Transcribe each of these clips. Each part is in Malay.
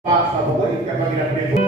Pak sa Bakhuid kay Panginoon Kristo.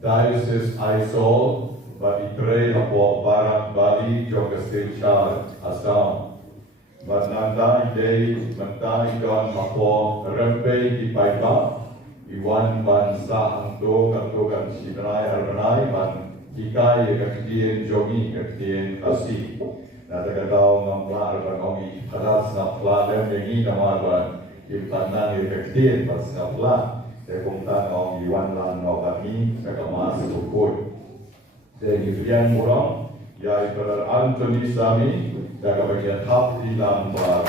Diocese Aisol, but pray for Barat Bali, Jogjakarta, Assam. But nantai day, nantai don mapo rempe di paiba, iwan ban sa angto kanto kan sitrai arbanai ban ikai kakdien jogi kakdien kasi. Nata katao ngapla arban ongi padas ngapla dem yengi namaban ipanan kakdien pas ngapla. Saya kumtan orang Iwan lan kami kemas Bakhuid. Dan Iwan Murang, ya Ibarat Anthony Sami, jaga bagian hap di lambar.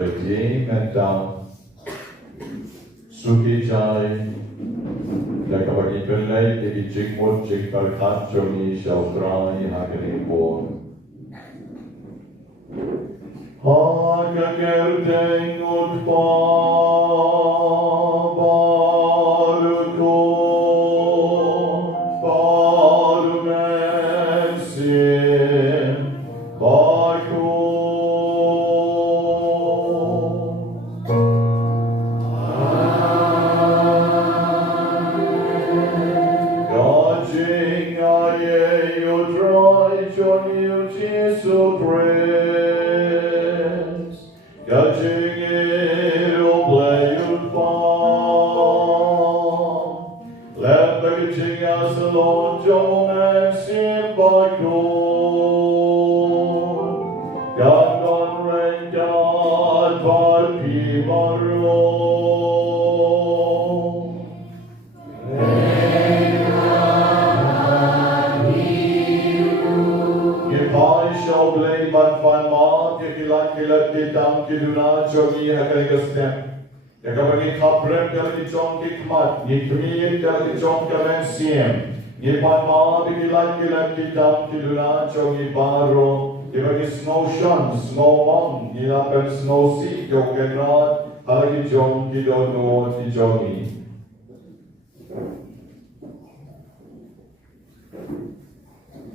Jadi mentang suki cai, jaga bagian pelai jadi jingmut jing berkat joni syautrani hakirin pun. Haga gerdeng ut baruko baru mesin baku gajing aye utrai joni uci supre Gajing kiluna chogi hakarigastem. Yakabagi kaprem kalaki chong kikmat, nitmin kalaki chong kamen siem. Nipama bikilat kilat kitam kiluna chogi baro. Ibagi snow shun, snow mom, nilapen snow sea, yokenrat, halaki chong kidono tijogi.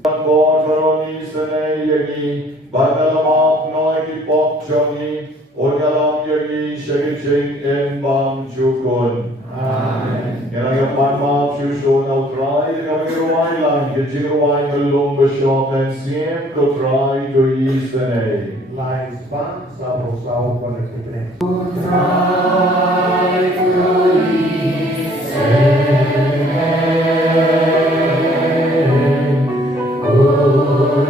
God Veroni Sene Yagi, Badalamap Noiki Pop Jogi, Ogalam Yagi, Sheriching in Bam Chukun. Amen. And I have my mom, Shusho, now try, and I have my line, Gijiruai, Malumba Shop, and Siem, to try to ease the name. Lines pan, Sabo Sao, Connected. Try to ease the name. Oh,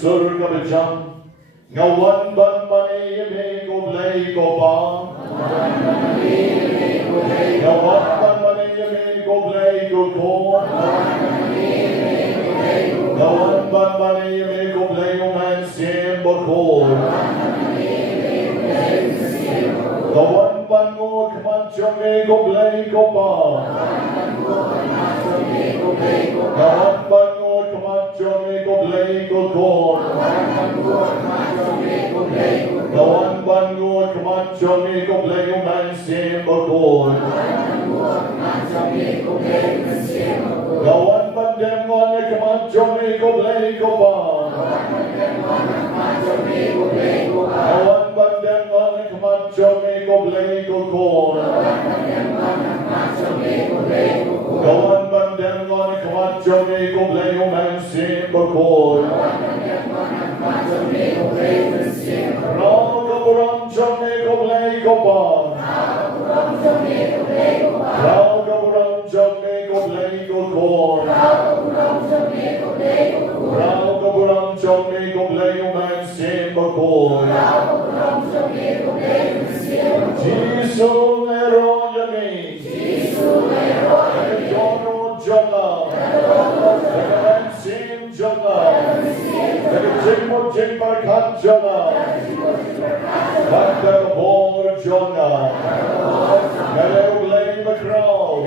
sur ka bejam. Ngawan ban mani me ko blay ko ba. Ngawan ban mani me ko blay ko ko. Ngawan ban mani me ko blay ko man sim bo ko. Ngawan ban mo kaman chong me ko blay ko ba. Ngawan ban mo kaman chong me ko blay ko ko. Ngawan ban mo kaman chong me ko blay ko man sim bo ko. Ngawan ban dem ngon me kaman chong me ko blay ko ba. Ngawan ban dem ngon me kaman chong me ko blay ko ko. Ngawan ban dem ngon me kaman chong me ko blay ko man sim bo ko. Rao ka buram chong me ko blay ko ba. Rao ka buram chong me ko blay ko ko. Rao ka buram chong me ko blay ko man sim bo ko. Jesus ero yami. Jono jona. Man sim jona. Jingmo jingbar khat jona. Khat bor jona. Hello blame the crowd.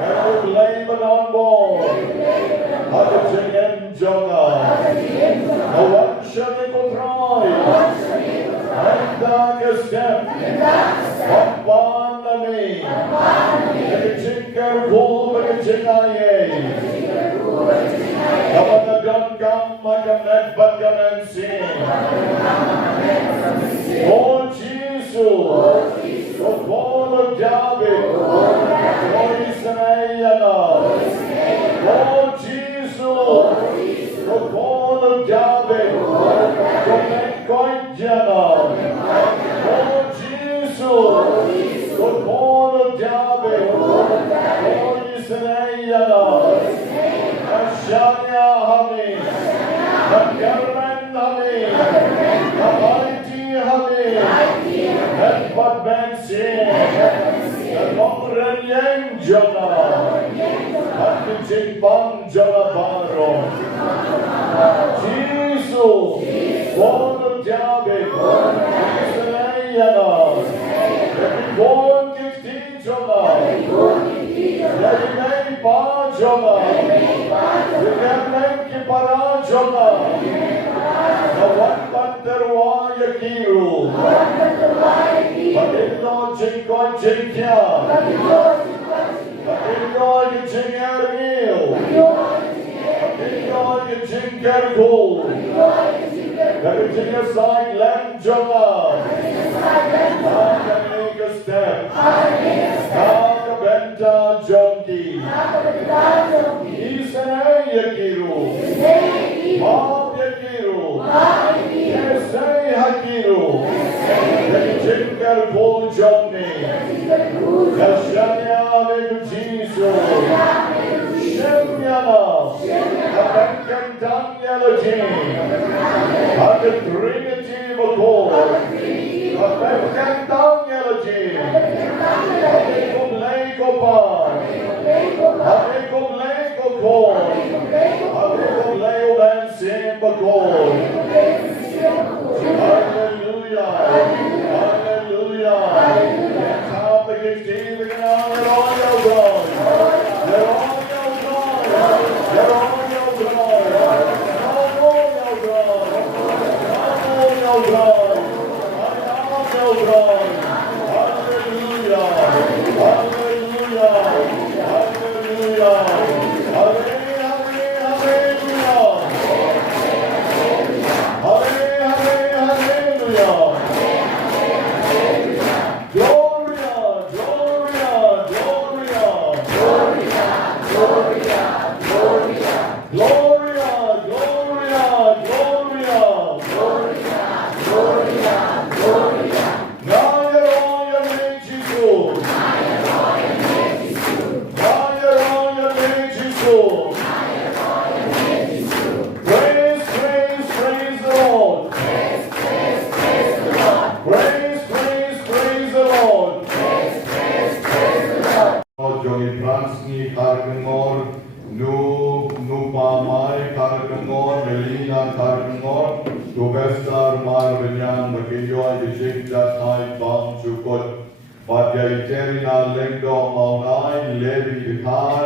Hello blame the on board. Haduh jingen jona. Ngawan shani ko try. Bynta ke step. Kappan nami. Jingker ko jingaye. Kapanagan kam maganet bagamen sing. Oh Jesus, the God of David, oh Israel, oh Jesus, the God of David, Banyngkong oh Jesus, the God of David, oh Israel. Ashanya Hami, Nagarman Hami, Nahaiti Hami, Edward Ben Singh, Nongren Yang Jana, Haduh Bang Jana Baro, Jesus, God of David, Israel, Born Gifti Jana, Yai Pa Jana, Yai Ki Para Jana, Ngawan Banterwa Yakiru, Padillo Jingko Jingkya, Padillo Jingergil, Padillo Jingergo, Padillo Side Land Jana, make a step. Bynta Junkie. Isane Yakiru. Mom Yakiru. Yesay Hakiru. Jinkar Kol Jumni. Yashanya Vegu Jesus. Shemyana. Abenkan Danyalajin. Haduh Trinity Bakhuid. Abenkan Danyalajin. Haduh Lay Gopal. Haduh Lay Gopal. Haduh Lay Oban Sim Bakhuid. Hallelujah. Hallelujah. Top of his team and on and on your God. They're on your God. They're on your God. They're on your God. They're on your God. Hallelujah. Hallelujah. Hallelujah. Hallelujah. Transni Karkangor, Nupamai Karkangor, Melina Karkangor, Tuvestar Marvinyam, Bakiyoy, Vijik Jatai Bang Chukot, Badyaiterina Lengdo Maunai, Levi Vikar,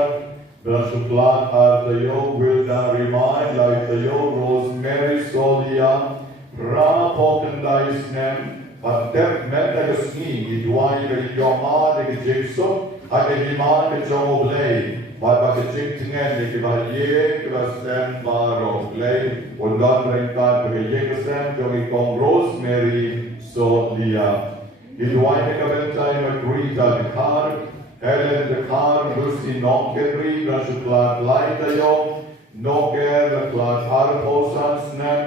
Brashuklat Artayo, Wilda Rimai, Laitayo, Rosemary Solia, Bakhyndai Snem, Pater Metagasni, Idwai, Yoma, the Jigsaw, Hagima, the Jomoblay, Babakajitingen, the Kibaye, Kibasem, Baro, Blay, Undan Renkat, the Yakasem, Jomikong, Rosemary Solia, Idwai, the Kaventai, Magrita, the car, Helen, the car, Lucy, Nonkenry, Brashuklat, Laitayo, Noker, the Klat Harpo, Snem,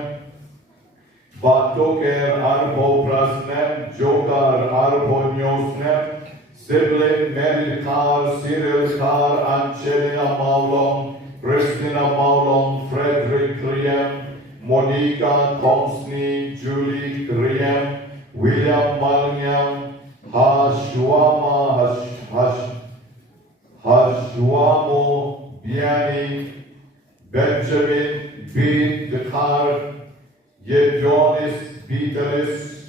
Batoker Arbo Prasnem, Jokar Arbo Nyosnem, Sibling Merikar, Cyril Kar, Angelina Maulong, Christina Maulong, Frederick Kriem, Monica Komsny, Julie Kriem, William Malnyam, Hashwamo Biani, Benjamin B. Dekar, Yevyonis, Vitalis,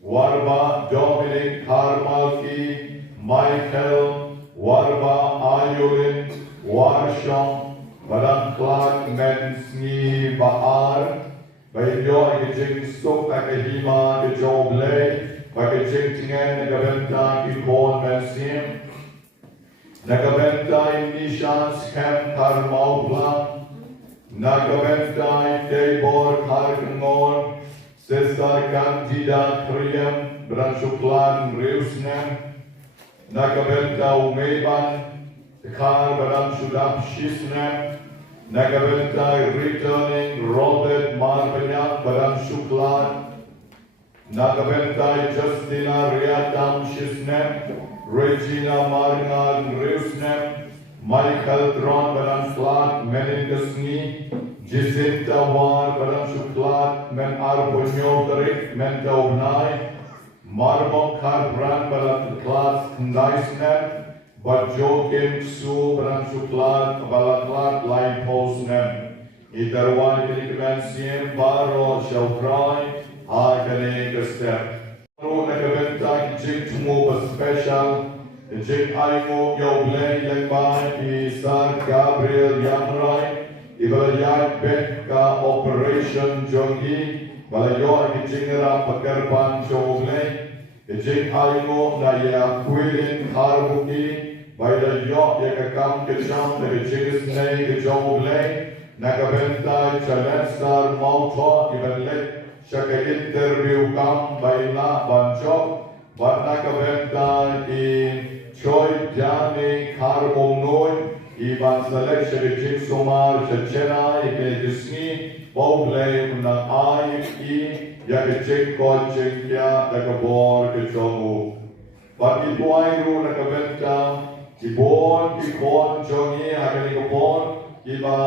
Warba, Dominic, Karmalki, Michael, Warba, Ayulin, Warsham, Madam Clark, Mensni, Bahar, Bayo, Gijing Suk, Akahima, Gijoble, Bagajing Tingen, Nagabenta, Kikon, Mensim, Nagabenta, Nishan, Schem, Karmaupla, Nagaventai, Debor, Karkangor, Sister Candida, Kriyam, Branchuklan, Riusnem, Nagaventa, Umeban, Kar, Branchudap, Shisnem, Nagaventai, returning, Robert, Marvanyak, Branchuklan, Nagaventai, Justina, Riatam, Shisnem, Regina, Margan, Riusnem, Michael Dron, Baran Flat, Menindasni, Jacinta War, Baran Shuklat, Men Arbonyo Tarik, Men Daubnai, Marmon Karbran, Baran Klat, Ndaisnem, Bajokim Su, Baran Shuklat, Balatlat, Line Postnem, Itarwan, Kinikavansiem, Baro, Sheltrai, Hakane Gastep. Nakaventa, Jitmu, Special. Jing Aimo, Yoble, Yangbai, Isar, Gabriel, Yangrai, Ibalayat, Betka, Operation, Jongi, Balayo, Jingera, Pakarpan, Joble, Jing Aimo, Naya, Quilin, Harbuki, Balayo, Yakakam, Kisham, the Jingis Nay, Joble, Nakaventa, Chalenstar, Mauto, Ibalet, Shakayit, Terbiukam, Baila, Banchok, Nakaventa, Choi, Jani, Karbonoi, Ivan Salek, Shakajik Somar, Shachena, Ikejisni, Boble, Unai, Yakajik, Kochikya, Nakabor, Kichomu. But Ibuairu, Nakaventa, Kibon, Kikon, Jongi, Hakanikabon, Kiba,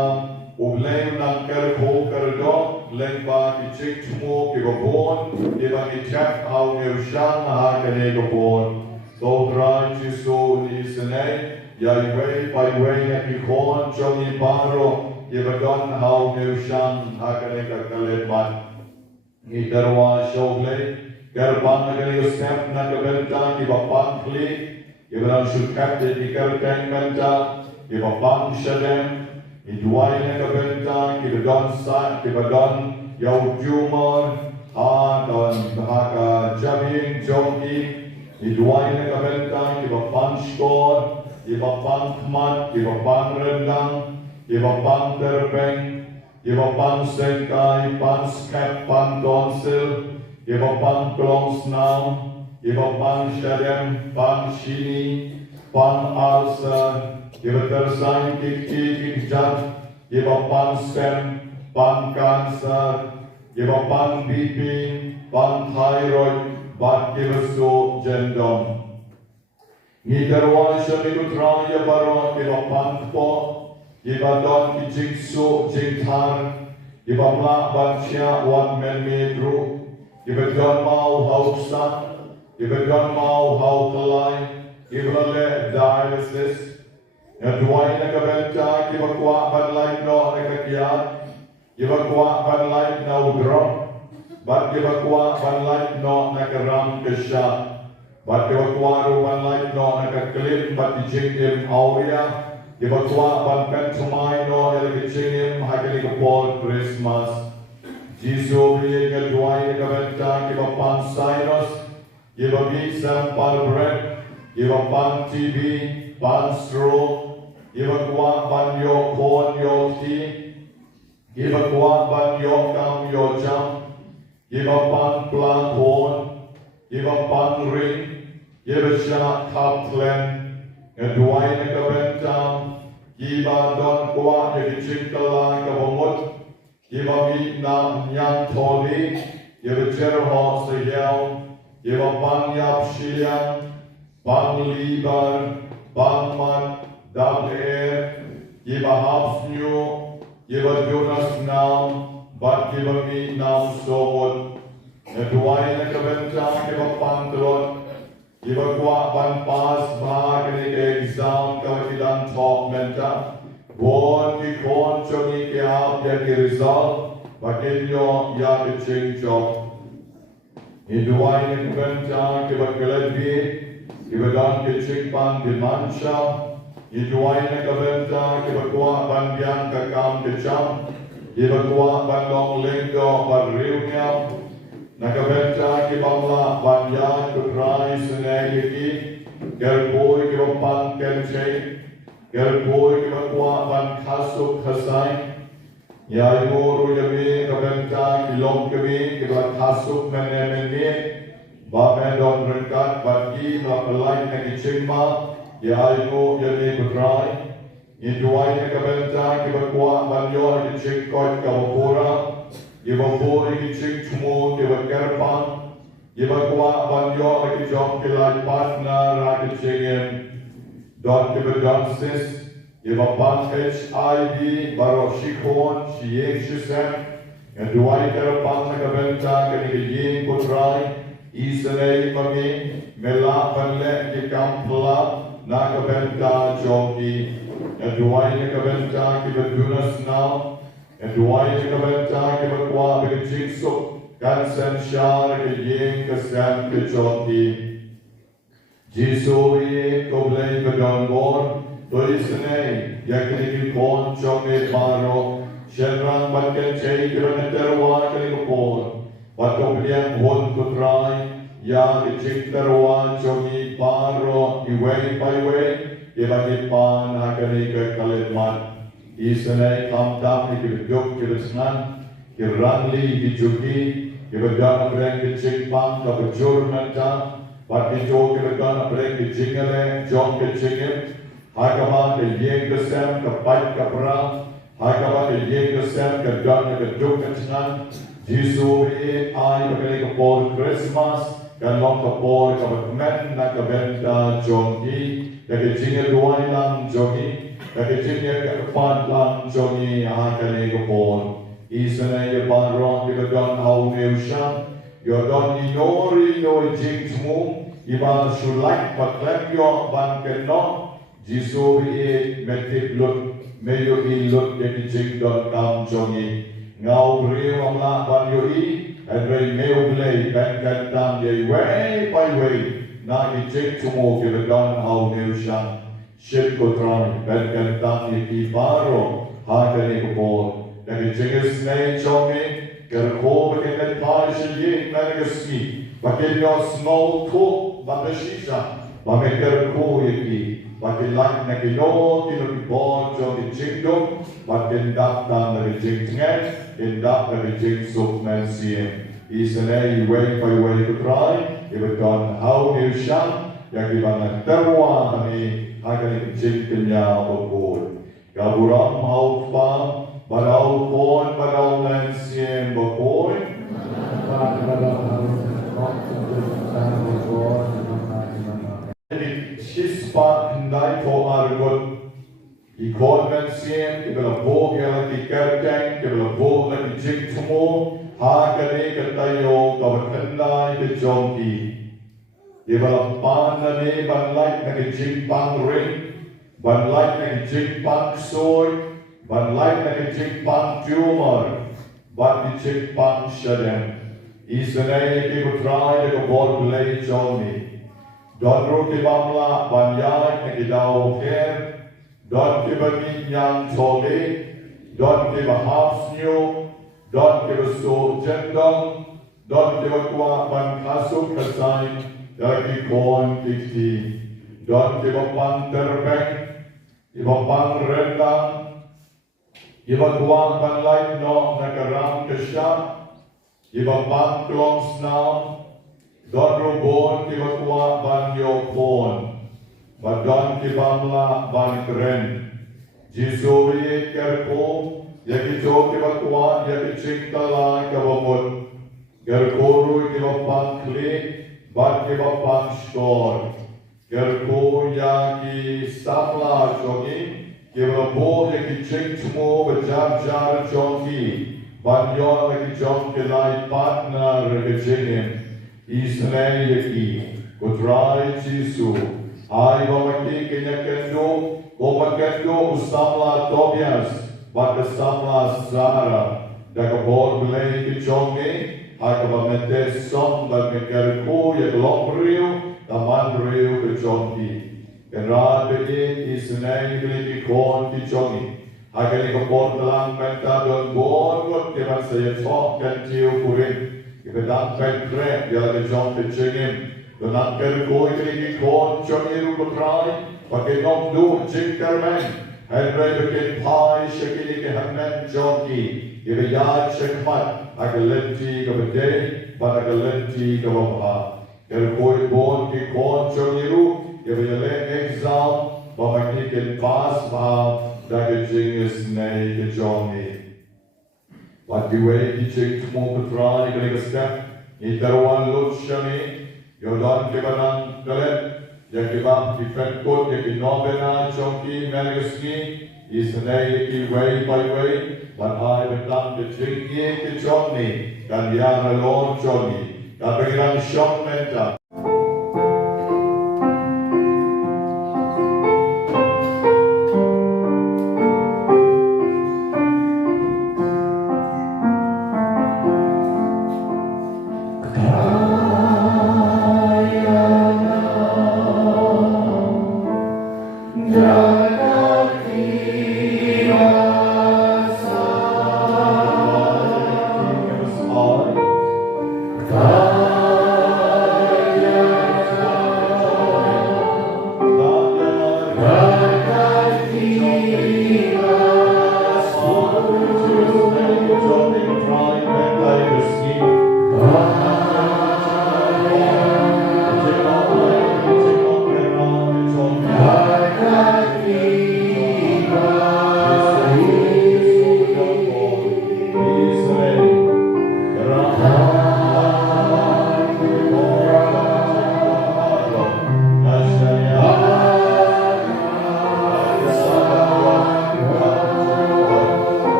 Ublem, Nankar, Pokardo, Lengba, Kichik, Tumo, Kibabon, Kiba, Kichak, How Nushan, Hakanikabon. So try to so Nisane, Yahweh, by way at Kikon, Jongi Paro, Yabadon, How Nushan, Hakanika Kaleman, Nitarwa, Shogle, Garban, Nagayo Step, Nakabenta, Kibapan Fleet, Yaban Shukapti, Nikartang Menta, Kibapan Shadem, Idwai Nakabenta, Kibadon Sa, Kibadon, Yaujumar, Hadon, Haka, Jabin, Jongi, Idwai Nakabenta, Kibapan Skor, Kibapan Kmat, Kibapan Rendang, Kibapan Terbeng, Kibapan Senkai, Pan Skap, Pan Donsil, Kibapan Klonsnam, Kibapan Shadem, Pan Shini, Pan Alsa, Kibatersain Kiki Kikjat, Kibapan Stem, Pan Cancer, Kibapan BP, Pan Thyroid, Ban Kibaso Gendom. Nidarwan Shamikutra Yabaron, Kibapan Po, Kibadon Kijikso Jingtar, Kibamla Banchia, 1 millimeter, Kibadon Mau Hausan, Kibadon Mau Haukalai, Kibale Dialysis, Ngadway na ka Bynta, Kiba kuwa ban like no na kakiat, Kiba kuwa ban like na udrop, Bat Kiba kuwa ban like no na karam kasya, Bat Kiba kuwa ru ban like no na kaklim, Bat dijingim auria, Kiba kuwa ban pentumay no na kijingim, Hakali ka Paul Christmas. Jisu biye ngadway na ka Bynta, Kiba pan Sinos, Kiba bisam par bread, Kiba pan TV, pan straw, Kiba kuwa ban yo corn yo tea, Kiba kuwa ban yo kam yo jam, Kiba pan plant horn, Kiba pan ring, Kiba syak cup clan, Ngadway na ka Bynta, Kiba don kuwa ya kichikala ka bumut, Kiba mi nam nyang toli, Kiba jerho sa yaw, Kiba pan yap shiliang, pan libar, pan man, double air, Kiba house new, Kiba Jonas nam, but Kiba mi nam sobot. Ngadway na ka Bynta, Kiba pantalon, Kiba kuwa ban pass ba kini ke exam ka kidan talk Bynta. Bon ki kon choni ke ap ya ke result, bakinyo ya ke ching chok. Ngadway na ka Bynta, Kiba kalbi, Kiba dan ke ching pan dimansha. Ngadway na ka Bynta, Kiba kuwa ban biang ka kam ke cham, Kiba kuwa ban long linggo par riunyam. Nakabenta kibamla banyan kutrai sunayiki, gerboy kibapan kenche, gerboy kibakwa ban kasuk kasay, yaymoro yabi kabenta kilom kabi kibak kasuk menemeni, bamedon renkat bagi bapalay na kichingma, yaymo yabi kutrai, Ngadway na ka Bynta, kibakwa banyo kichingkot kabapura, Kiba boy kiching tumo kiba kerpan, Kiba kuwa banyo kichong kilay partner rakichingim, Dot kiba dansis, Kiba pan HIV baro shikon shiyeng shisem, Ngadway kerpan na ka Bynta kanigaying kutray, Isanay mami mela panle kikampla na ka Bynta jogi, Ngadway na ka Bynta kiba dunas now, Ngadway na ka Bynta kiba kuwa bijiksuk kansen shar kiyeng kasem kichoti. Jisu iye koblay badonbor, toisanay yakini kikon chonge paro, shenrang batken chay kiba neterwa kinikapor, patobliang hon kutray, ya kichikterwa chongi paro, iway pa iway, kiba kipan hakani kakalitman. Isanay kamtam ikibiduk kibisnan, kirangli kijuki, kibidana breng kichikpang kabajur menta, pakito kibidana breng kijingale, jong kichingim, hakama kiyeng kasem kapat kapra, hakama kiyeng kasem kadana kaduk kisnan, Jisu ay pagkali kapor Christmas, kanlong kapor kabagmen na kabenta jongi, nakijingal duway lang jongi, Nakijingir kapan lang jongi hakali kapon. Isanay yapanrong kibadon haungew siya. Yodon inori no jingtmu. Iba sulak paklempyo ban kenno. Jisu iye metiplut. Meyo ilut yakijingdon kam jongi. Ngau briyo amla ban yoi. Adray meyo blay ben kentang yay way by way. Nakijingtmu kibadon haungew siya. Shit kutrai, ben kentang iki paro, hakani kapor. Nakijingis na chongi, kerko bakinet parish yik nagaski, bakinyo small cook, bakashisha, bamekerko yiki, bakilak nakino, kinukipon chongi jingdom, bakindaptang nakijingtinget, indap nakijingsuk mensiem. Isanay way by way kutrai, ibadon how new sham, yakibang nagterwa kami, Hakani jingkanya bakod. Kaburam hautpa, badaw kon, badaw lansien bakod. Shispa Bakhyndai po argot. Ikon lansien, ibalabog yala kikerteng, ibalabog na kijingtumo, hakani katayo Bakhyndai kajongki. Ibalapan na ni banlay na kijimpang ring, Ban like na jing pang soy, ban like na jing pang tumor, ban di jing pang shadem. Isanay ki kutray na kabol blay jolni. Don ro ki bamla ban yay na kidaw her, don ki ba minyang tole, don ki ba half new, don ki ba so jendong, don ki ba kwa ban kasuk kasay, dagi kon kikti. Don ki ba pang terbeng, iba pang rendang, iba kwa ban lay no nakarang kasya, iba pang klong snam, don robon iba kwa ban yokon, ba don ki bamla ban kren. Jisuwi kerko, yaki jo iba kwa yaki chingtala kabamot, kerkoru iba pang kli, ban iba pang skor. Kerko yaki samla jogi, kiba bo yaki chingtmo bejar jar jogi, ban yon yaki jom kilai partner kejingin, isnay yaki, kutray Jisu, ay bamaki kinyakendo, komakendo usamla Tobias, baka samla Zara, dakabor bilay kijongi, ay kabamete som bagmekerko yak lomriyo, taman riyo kijongi. Kenrad begin isnay bilay kon kijongi. Agak kapor telang Bynta don bon kot keban saya chok kan tiu kurin. Kebedan pentrek dia lagi jom kecingin. Donak kerkoi kiri kon chok iru kutrai. Pakai nom du jing kermen. Henry bikin pai shekili ke hamen joki. Kira yad shekmat. Agak lenti ke bedai. Pan agak lenti ke bapa. Kerkoi bon ki kon chok iru. Kira yale exam. Bapak ni ken pas mahal. Dagajing is nay the Johnny. What the way he checked more try to step, either one look shani, you don't give an uncle, you give up the fat coat, you give Nobena, Chonky, Mariski, is the nay way by way, but I went down the drink the Johnny, can the other Lord Johnny, that began shot mental.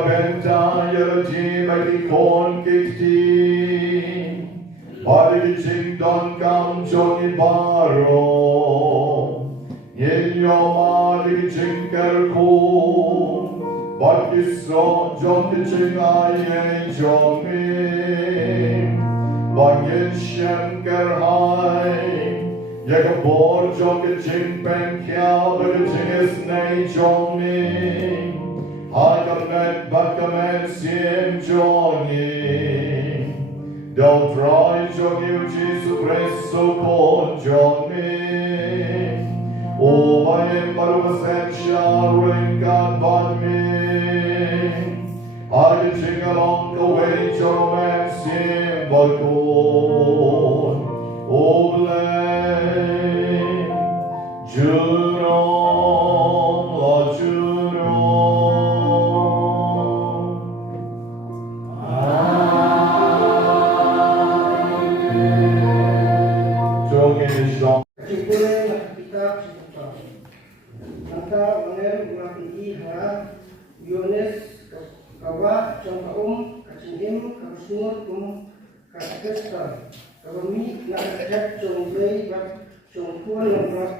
Bynta yelji bagi kon kikti. Bagi jing don kam 종이 바로 예려마리 징ker고 바뀌소 종이 징아예 종이 방연 샹ker하이 예가 볼 종이 징pen 캬버리 징에스네 종이 하가met bakkamet siem 종이 Don't try to give Jesus Christ so cold, Johnny. Oh, my embarrass and showering God but me. I did sing along the way, Joe and Sim Bakhuid. Oh, blame Jerome, oh, Jerome. Kesimpulan kitab Shitom. Maka mengenai ulang iha Yones kawat congkaum kacingim kamusnur kakestan kami nak dekat congkai bak congkuan lembak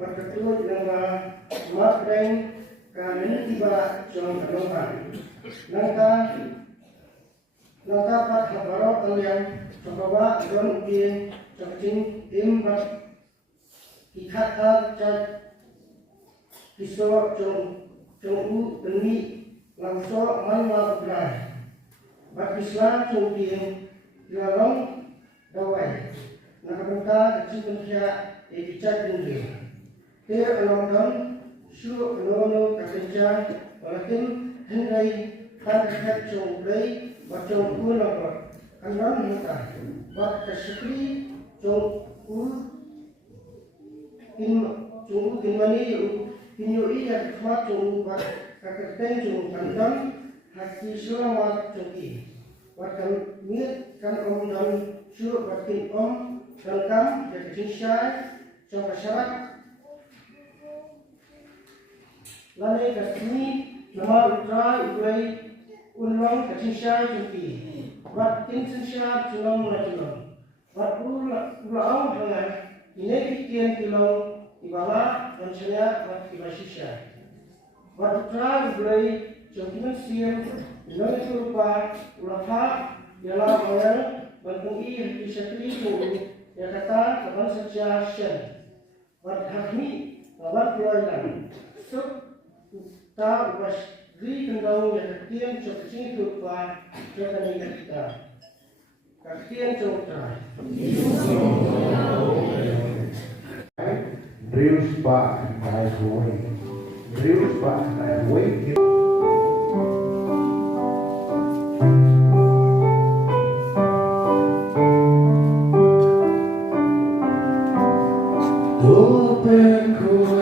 berketut lembak makreng kami tiba congkalongan. Nangka pat habarok kalian congkawa don ukin cacing imbat ikata cat kisah congku demi langsung malam berai bakislah congkien dialog dawai nak benda kecil kerja ebicat dendri ter alongkan syuk nono kerja walakin hendai harkat congkai bacong kulak kanan muka bak kesekri congku Cunggu mani pinyoi yang khmat cunggu bat kaketen cunggu kandang hati selamat cunggi batkan mit kan om dan syur batin om dan kam jadi cincai sampai syarat lalai kasmi nama utrai urai ulang cincai cunggi batin cincai cunggu mulai bat ulang dengan ini kian kilau di bawah dan saya buat kiba sisa. Waktu terakhir beli jangkitan siang, dengan itu rupa ulama dalam awal berpunyi di setiap yang kata kapan saja sen. Waktu kami awal pelajaran, sub kita ubah di kendau yang kian jangkitan rupa jangkitan kita. Kian jangkitan. Deus Bakhyndai way. Deus Bakhyndai way. Thank you.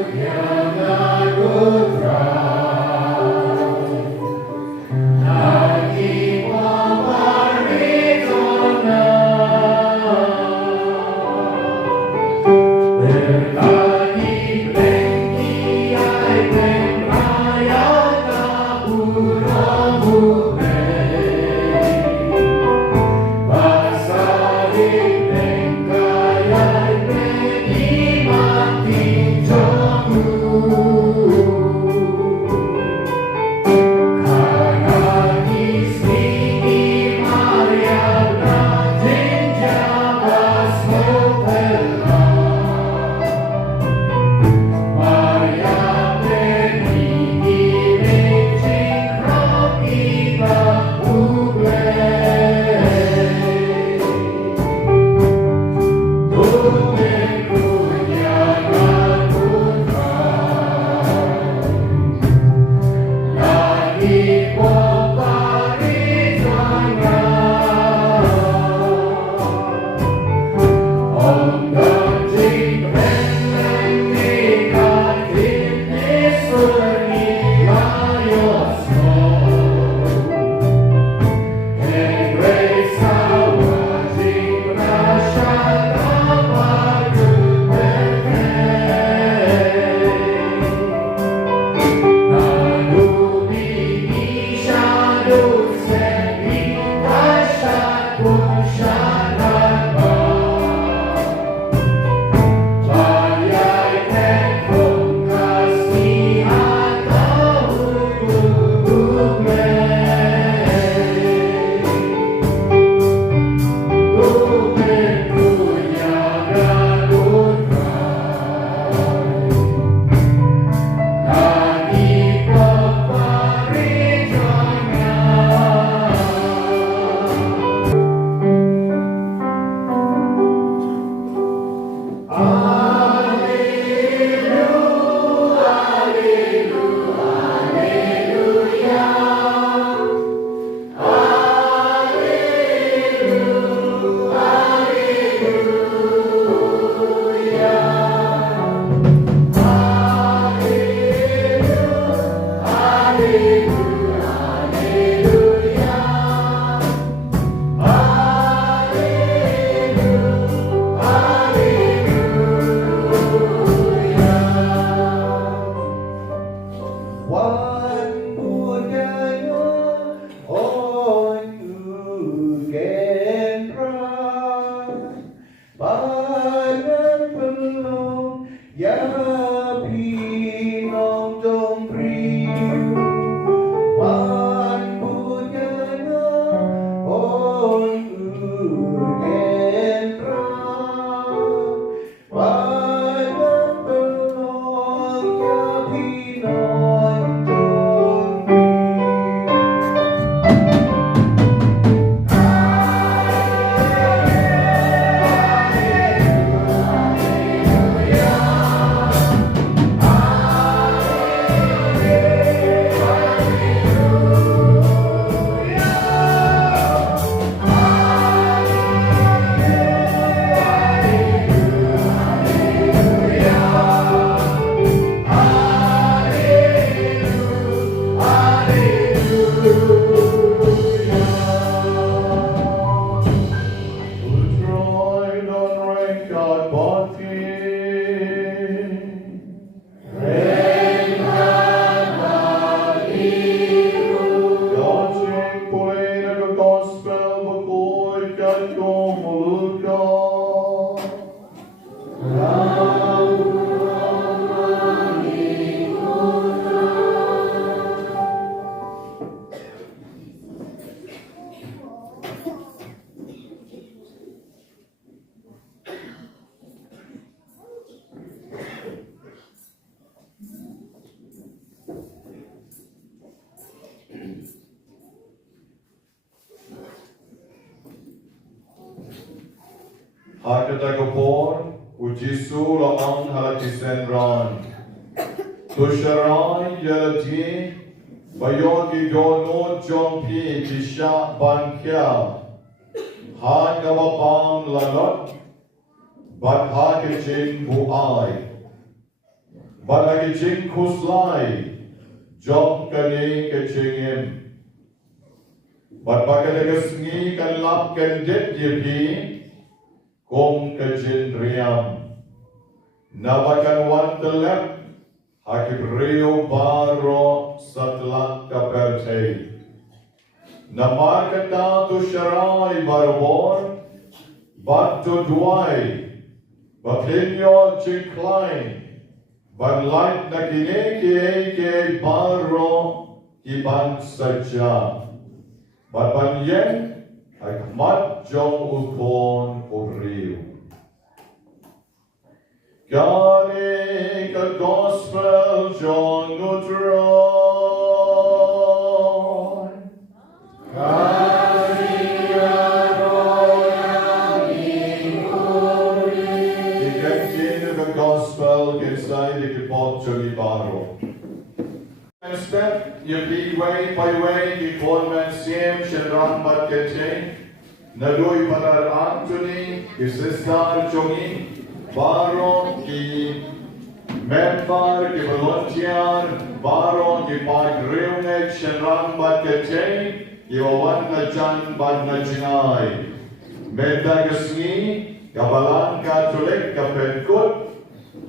พี่น้องจงพริ้ววันบุญญาณโอนอื่นเย็นตราวันนั้นเป็นน้องอย่าพี่น้องจงพริ้ว Hakatagapon, Ujisu Lamang Halakisen Ran. Tusharai Yalati, Bayogi Dono Jompi Tisha Bankya. Hagabapam Lanot, But Hagajin Buai. But Hagajin Kuslai, Jom Kane Kachingim. But Bakadagasni can lap can dip yipi. Kong kajindriyam nabakan wan telep hakibrio baro satlak kaperte namarkata tu sharai barbor but to dwai bakhinyo chikline but light na kineke baro iban saja but banyen Akmat jong upon Uriu. Gani ka gospel John Nutron. Gani the gospel inside the kipot chuli baro. Step, you be way by way, you call man same, Shenram but Ketching, Nadui Padar Anthony, you sister Chongi, Baron, ki member, ki volunteer, Baron, ki Park Reunek, Shenram but Ketching, you one na Jan but Najinai, Mendagasni, Kabalan Catholic, Kapenkut,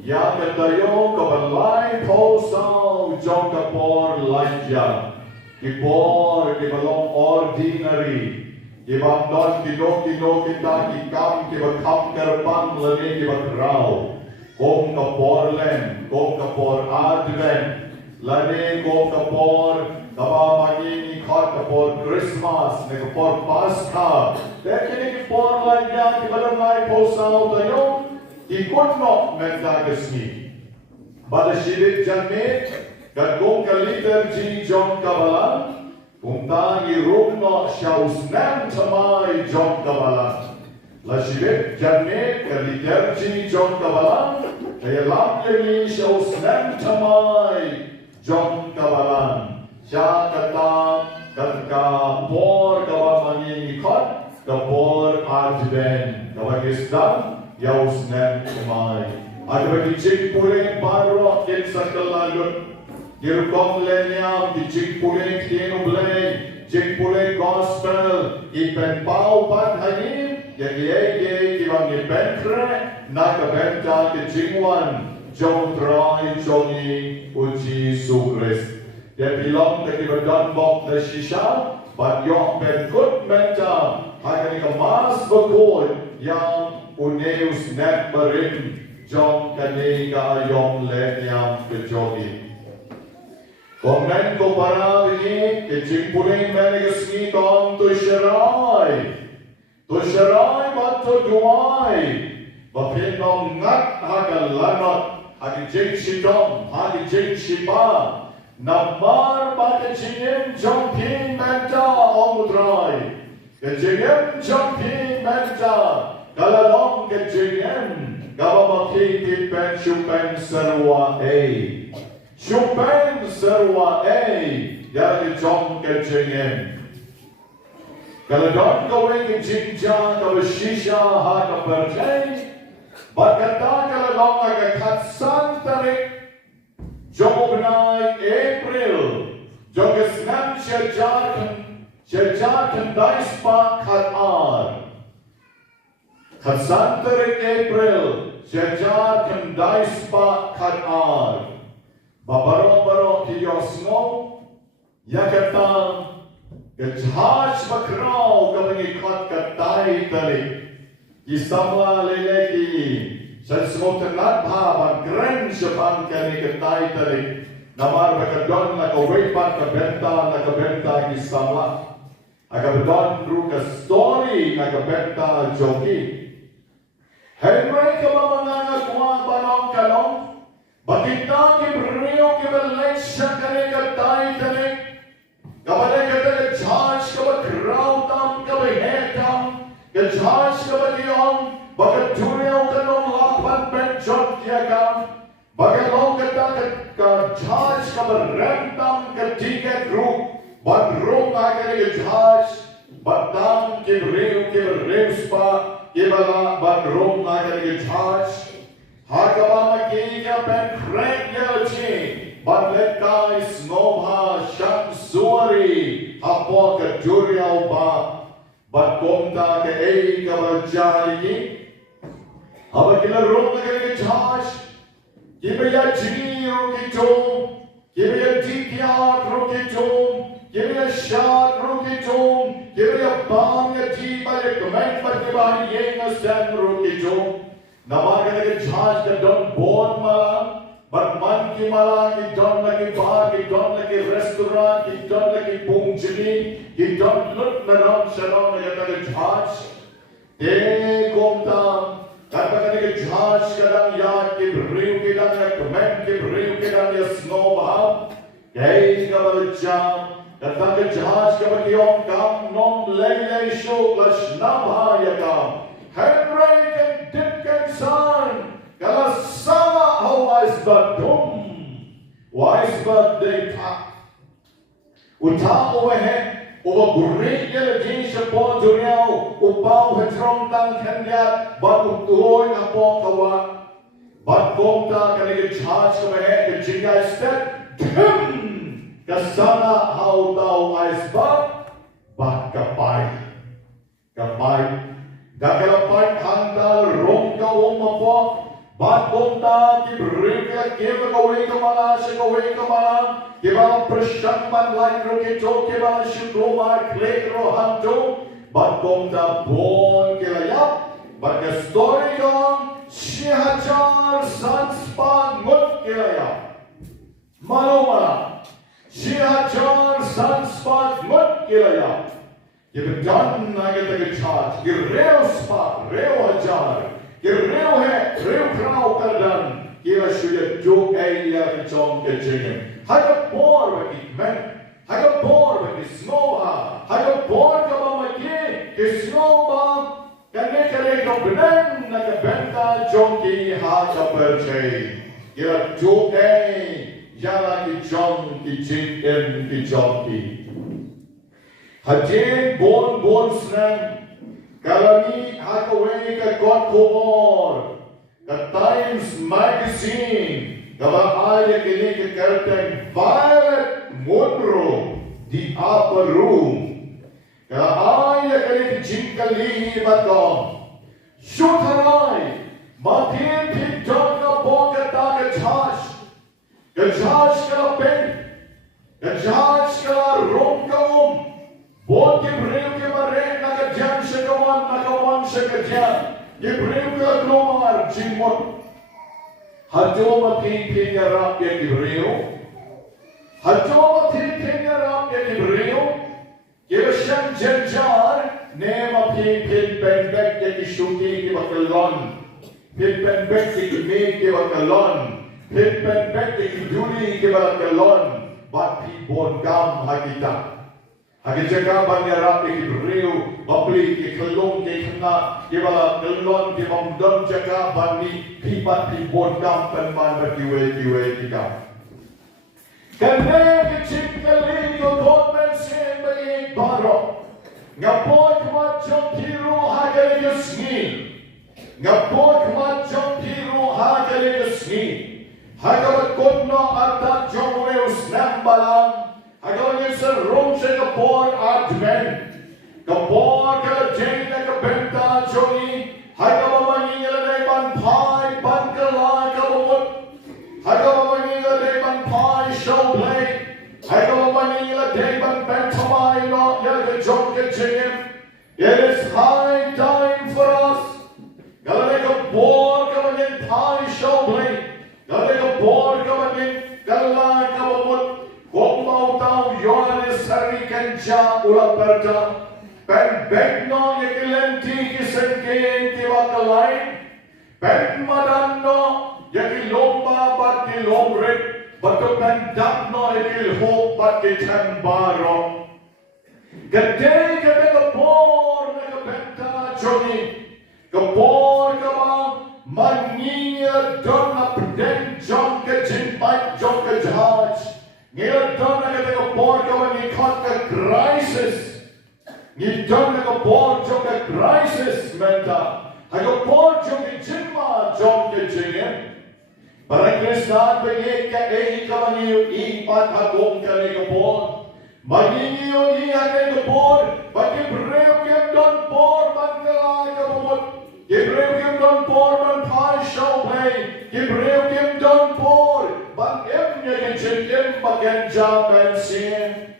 Yang tayo kabalay posaw jong kapor laja kipor kibalong ordinary kibang don kino kita kikam kibakam kerbang lani kibakraw kong kapor len kong kapor advent lani kong kapor kabamagi nikot kapor Christmas ne kapor Pascha dekini kipor laja kibalong posaw tayo He could not mendagasni. Pada shirit janit, kadung kaliterji jom kabalan, punta irumno shausnan tamay jom kabalan. La shirit janit kaliterji jom kabalan, kaya lamyani shausnan tamay jom kabalan. Siya kata por kawamani ikot, kapor adven, kawagisdan, Yausnan kumai. Ada bagi cik puleng baru kin sakalalun. Dirkom lenyam di cik puleng kinu bleng. Cik puleng gospel. Ipen pau pan hanim. Yang ye kibang ipen kre. Naka benta ke jingwan. Jom trai jongi uji sukres. Dia bilang ke kibadan bok na shisha. But yok ben good menta. Akan ikamas Bakhuid yang Uneus net berin jong kani ka yong le nyam ke jogi. Komen ko para ini ke jimpuling mene ke Shitom tu syarai batu duai. Bakhyndai ngat haga lanot hagi jing Shitom hagi jing Kiba. Namar baka jingem jong ping Bynta omudrai. Ke jingem jong ping Bynta kalalong ke jingem. Gaba makikit pen syupen serwa Syupen serwa Yagi jong ke jingem. Kalau don kawin ke jingja kau shisha ha ka percay. Bagata kalau long aga katsan tarik. Nobena April. Jogas nam syajarkan daispa khatar. Katsan tarik April. Syajarkan daispa khatar. Babaro ki yosno. Yakatan. Gejhaj bakrao kabingi khat katai tarik. Isamla leleki. Sesuatu bha bagren sepang kani katai tarik. Namar bakadon na kawepat ka Bynta isamla. Akabadon through ka story na ka Bynta joki. Henry ka mamanganga kuha banong kalong. Bakita ki brio ki balensya kani katai tarik. Kabalik ka gejhaj ka bakrautam ka bahetam. Gejhaj ka bagiyong. Bakaturiyaw ka nung lapan penchot kaya ka. Bagalong ka judge ka barentam ka ticket group. Badrong ka judge. Batang kibriw spa. Kibala badrong ka judge. Hakaba makiga pen krek yelchi. Badlet ka isnobha siyang suwari. Hapo ka turiyaw ba. Batkomta ka ka barjari. Aba kila rong na kaya judge. Kiba ya jiro ki tom. Kiba ya dikyat ro ki tom. Kiba ya shat ro ki tom. Kiba ya bang ya tiba ya comment pa kiba yang asem ro ki tom. Nama kaya judge ka don bon mala. But man ki mala ki don lagi bar ki don lagi restaurant ki don lagi pungjini ki don lut na ram shalom ya kaya judge. Te komtam. Kata kata judge kadang ya kibriu kadang ya comment kibriu kadang ya snowball. Kay kabalcham. Kata kata judge kabagiyong kam non lele show lash nabha ya kam. Henry kan ditkan san. Kala sama ho iceberg dum. Iceberg day pa. Uta overhead. Uba burik ya lagi sepon duniau. Upau petrong tang kendiat. Bat utuoy na po kawa. Bat komta kanige charge kamehe. Kajinga step. Dim. Kasana hau tau iceberg. Bat kapay. Gagalapay hantal rong ka umapo. Bat komta kibrika kiba kawin kamala siya kawin kamala. Kiba prasyaman lain rokito kiba syukumar klik rohanto. Bat komta bon kilayap. Bat ka story kong sihajar sanspan ngut kilayap. Malumala. Sihajar sanspan ngut kilayap. Kiba dan nagataga charge. Gireo spa, reo hajar. Gireo he, reo krao kardan. Kiba syuya jo ya kicong kecingin. Haga por bagi men. Haga por bagi snowba. Haga por ka mamaki. Ki snowba. Kane kare ka benen na ka Bynta jongki haga percay. Kira jo yala kicong kicingin kicongki. Hajin bon srem. Kalami hakaway ka God Kumor. The Times Magazine. Kabaaya kini ke curtain Violet Monroe. The upper room. Kabaaya kini ke Jinkali Batong. Shutaray. Matin pinton na boka ta ka judge. Ka judge ka pen. Ka judge ka rom ka Bon kibriu ke bare nakajan siya kawan siya kajan. Kibriu ka glomar jimot. Haduh mapin yarap yang Hebreu. Haduh mapin yarap yang Hebreu. Kira siyang janjar ne mapin penbek yang isyuki kibakalon. Penbek yang imig kibakalon. Penbek yang iduli kibakalon. Bat pibon gam hagita. Hagi jaga banyarap yang Hebreu. Bapli kikalong kikana. Kibala kalon kibamdon jaga bani. Kibat pibon gam penman berkiwe kita. Kene kecik kali kau mensen bagi barok. Ngapot macam kiru hagal yusni. Ngapot macam kiru hagal yusni. Hagal kodno atat jomwe usnam balang. Hagal yusar rom se kapor admen. Kapor kala jene ka Bynta joni. Hagal mangingala day ban pai ban kalai kalumut. Hagal mangingala day ban pai show play. Hagal mangingala day ban bentamai no yaga jonke jim. It is high time for us. Galay ka bor ka magin pai show play. Galay ka bor ka magin kalai kalumut. Kung mautaw yon is harikan siya ulang perda. Ben begno yakilenti kisengkin tiwakalain. Ben madanno yakilomba bat kilomrit. Bato gandakno yakilhok bat kitembaro. Gede gede kapor na kabenta joni. Kapor ka ba manginga don na peden jong ka jinpat jong ka jahaj. Ngayon don na gede kapor ka ba nikot ka crisis. Ngidon na kapor jong ka crisis menta. Hagapor jong ka jinma jong ka jingin. Para Kristan bagi ka ikamangiyo ipat hagong ka ni kapor. Magingiyo iyan ni kapor. Bagi breu kem don por man kalay kapumot. Gibreu kem don por man pai show play. Gibreu kem don por. Bang em niya kinjin bagen jam ben sin.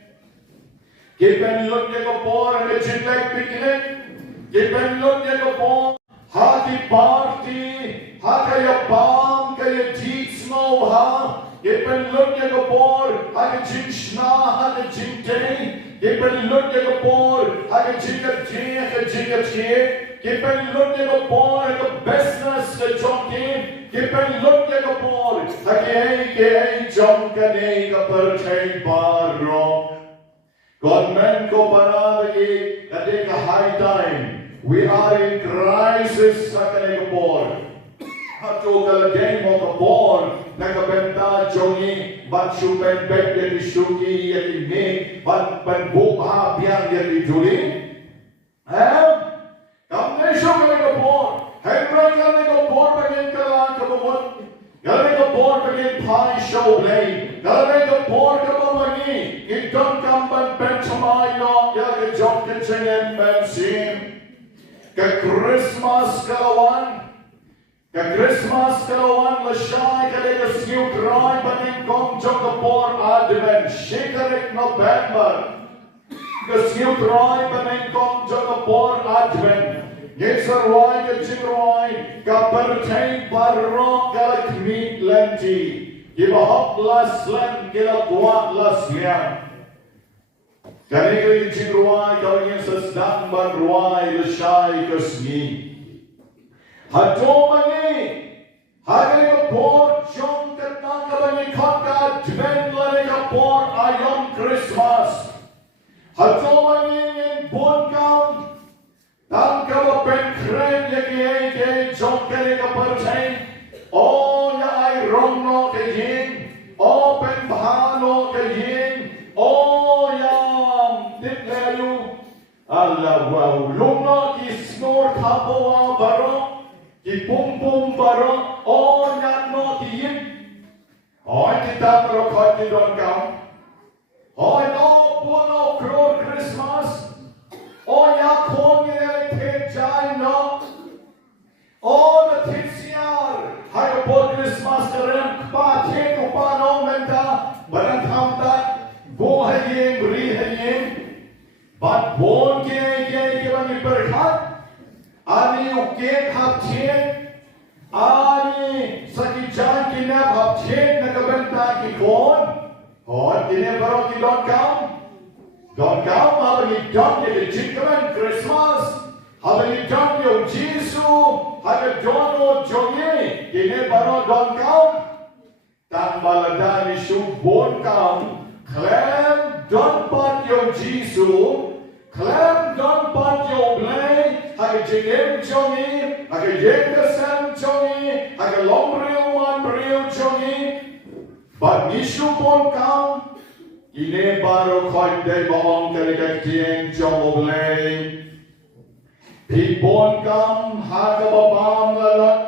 Gibenlot niya kapor ang jinlek picnic. Gibenlot niya kapor. Hati party. Hakaya bam kaya teach mo ha. Gibenlot niya kapor. Haka jin shna haka jin day. Gibenlot niya kapor. Haka jin ka jin haka jin ka jin. Gibenlot niya kapor. Haka business ka jonkin. Gibenlot niya kapor. Haka hey jong ka ne ka perchay baro. God men ko panalagi at a high time. We are in crisis sa kanila kapor. Hato kalagay mo kapor. Nakabenta jongi. Bat syupen bek yaki syuki yaki me. Bat penbuka biang yaki juli. Kamne syuki kapor. Hemray kalagay kapor bagay kalang kapumot. Kalagay kapor bagay pai show play. Kalagay kapor kapamagi. Idon kamban bentamay no. Yaki jok kitchen bensin. Ka-Christmas kalawan. Ka-Christmas kalawan masyay kalika siyo kray Banyngkong jok kapor advent. Shikarik November. Ka-siyo kray Banyngkong jok kapor advent. Ngitsarway ka-chikroy. Ka-pertain parok kalakmit lenti. Ibahok las len kilakwa las yang. Kani kali chikroy kawin sa sedang banruay lasyay kasni. Haduh mangi. Hagai kapor jong katang kabanyikot ka advent lani kapor ayon Christmas. Haduh mangi in bunkam. Tang kawapen kren yaki ay jong kani kapertain. O ya ay rongno kayin. O penbahano kayin. O ya Allah wow, lumno ki snor thapo baro, ki pum pum baro, o nyatno ki yin. O kita baro khati don kam. O no puno kror Christmas. O ya khon ye the jai no. O the tisiar, hay po Christmas ren pa the ko pa no menta, barang thamta, go hayin, bri hayin. But born ke bani berkat, ani uket hapchen, ani sakijai Hon kini baru ki don't come apa ni don't ye jingkaman Christmas apa ni don't yo Jesu apa dono jonye kini baru don't come tang balada ni shubon come claim don't pat yo Jesu claim don't pat yo blay apa jingem jonye apa jengkesan jonye apa lombril man bril jonye but nishu pon kam ine baro khoi de bong kalikat tieng jong oblay pipon kam ha ka babam lalat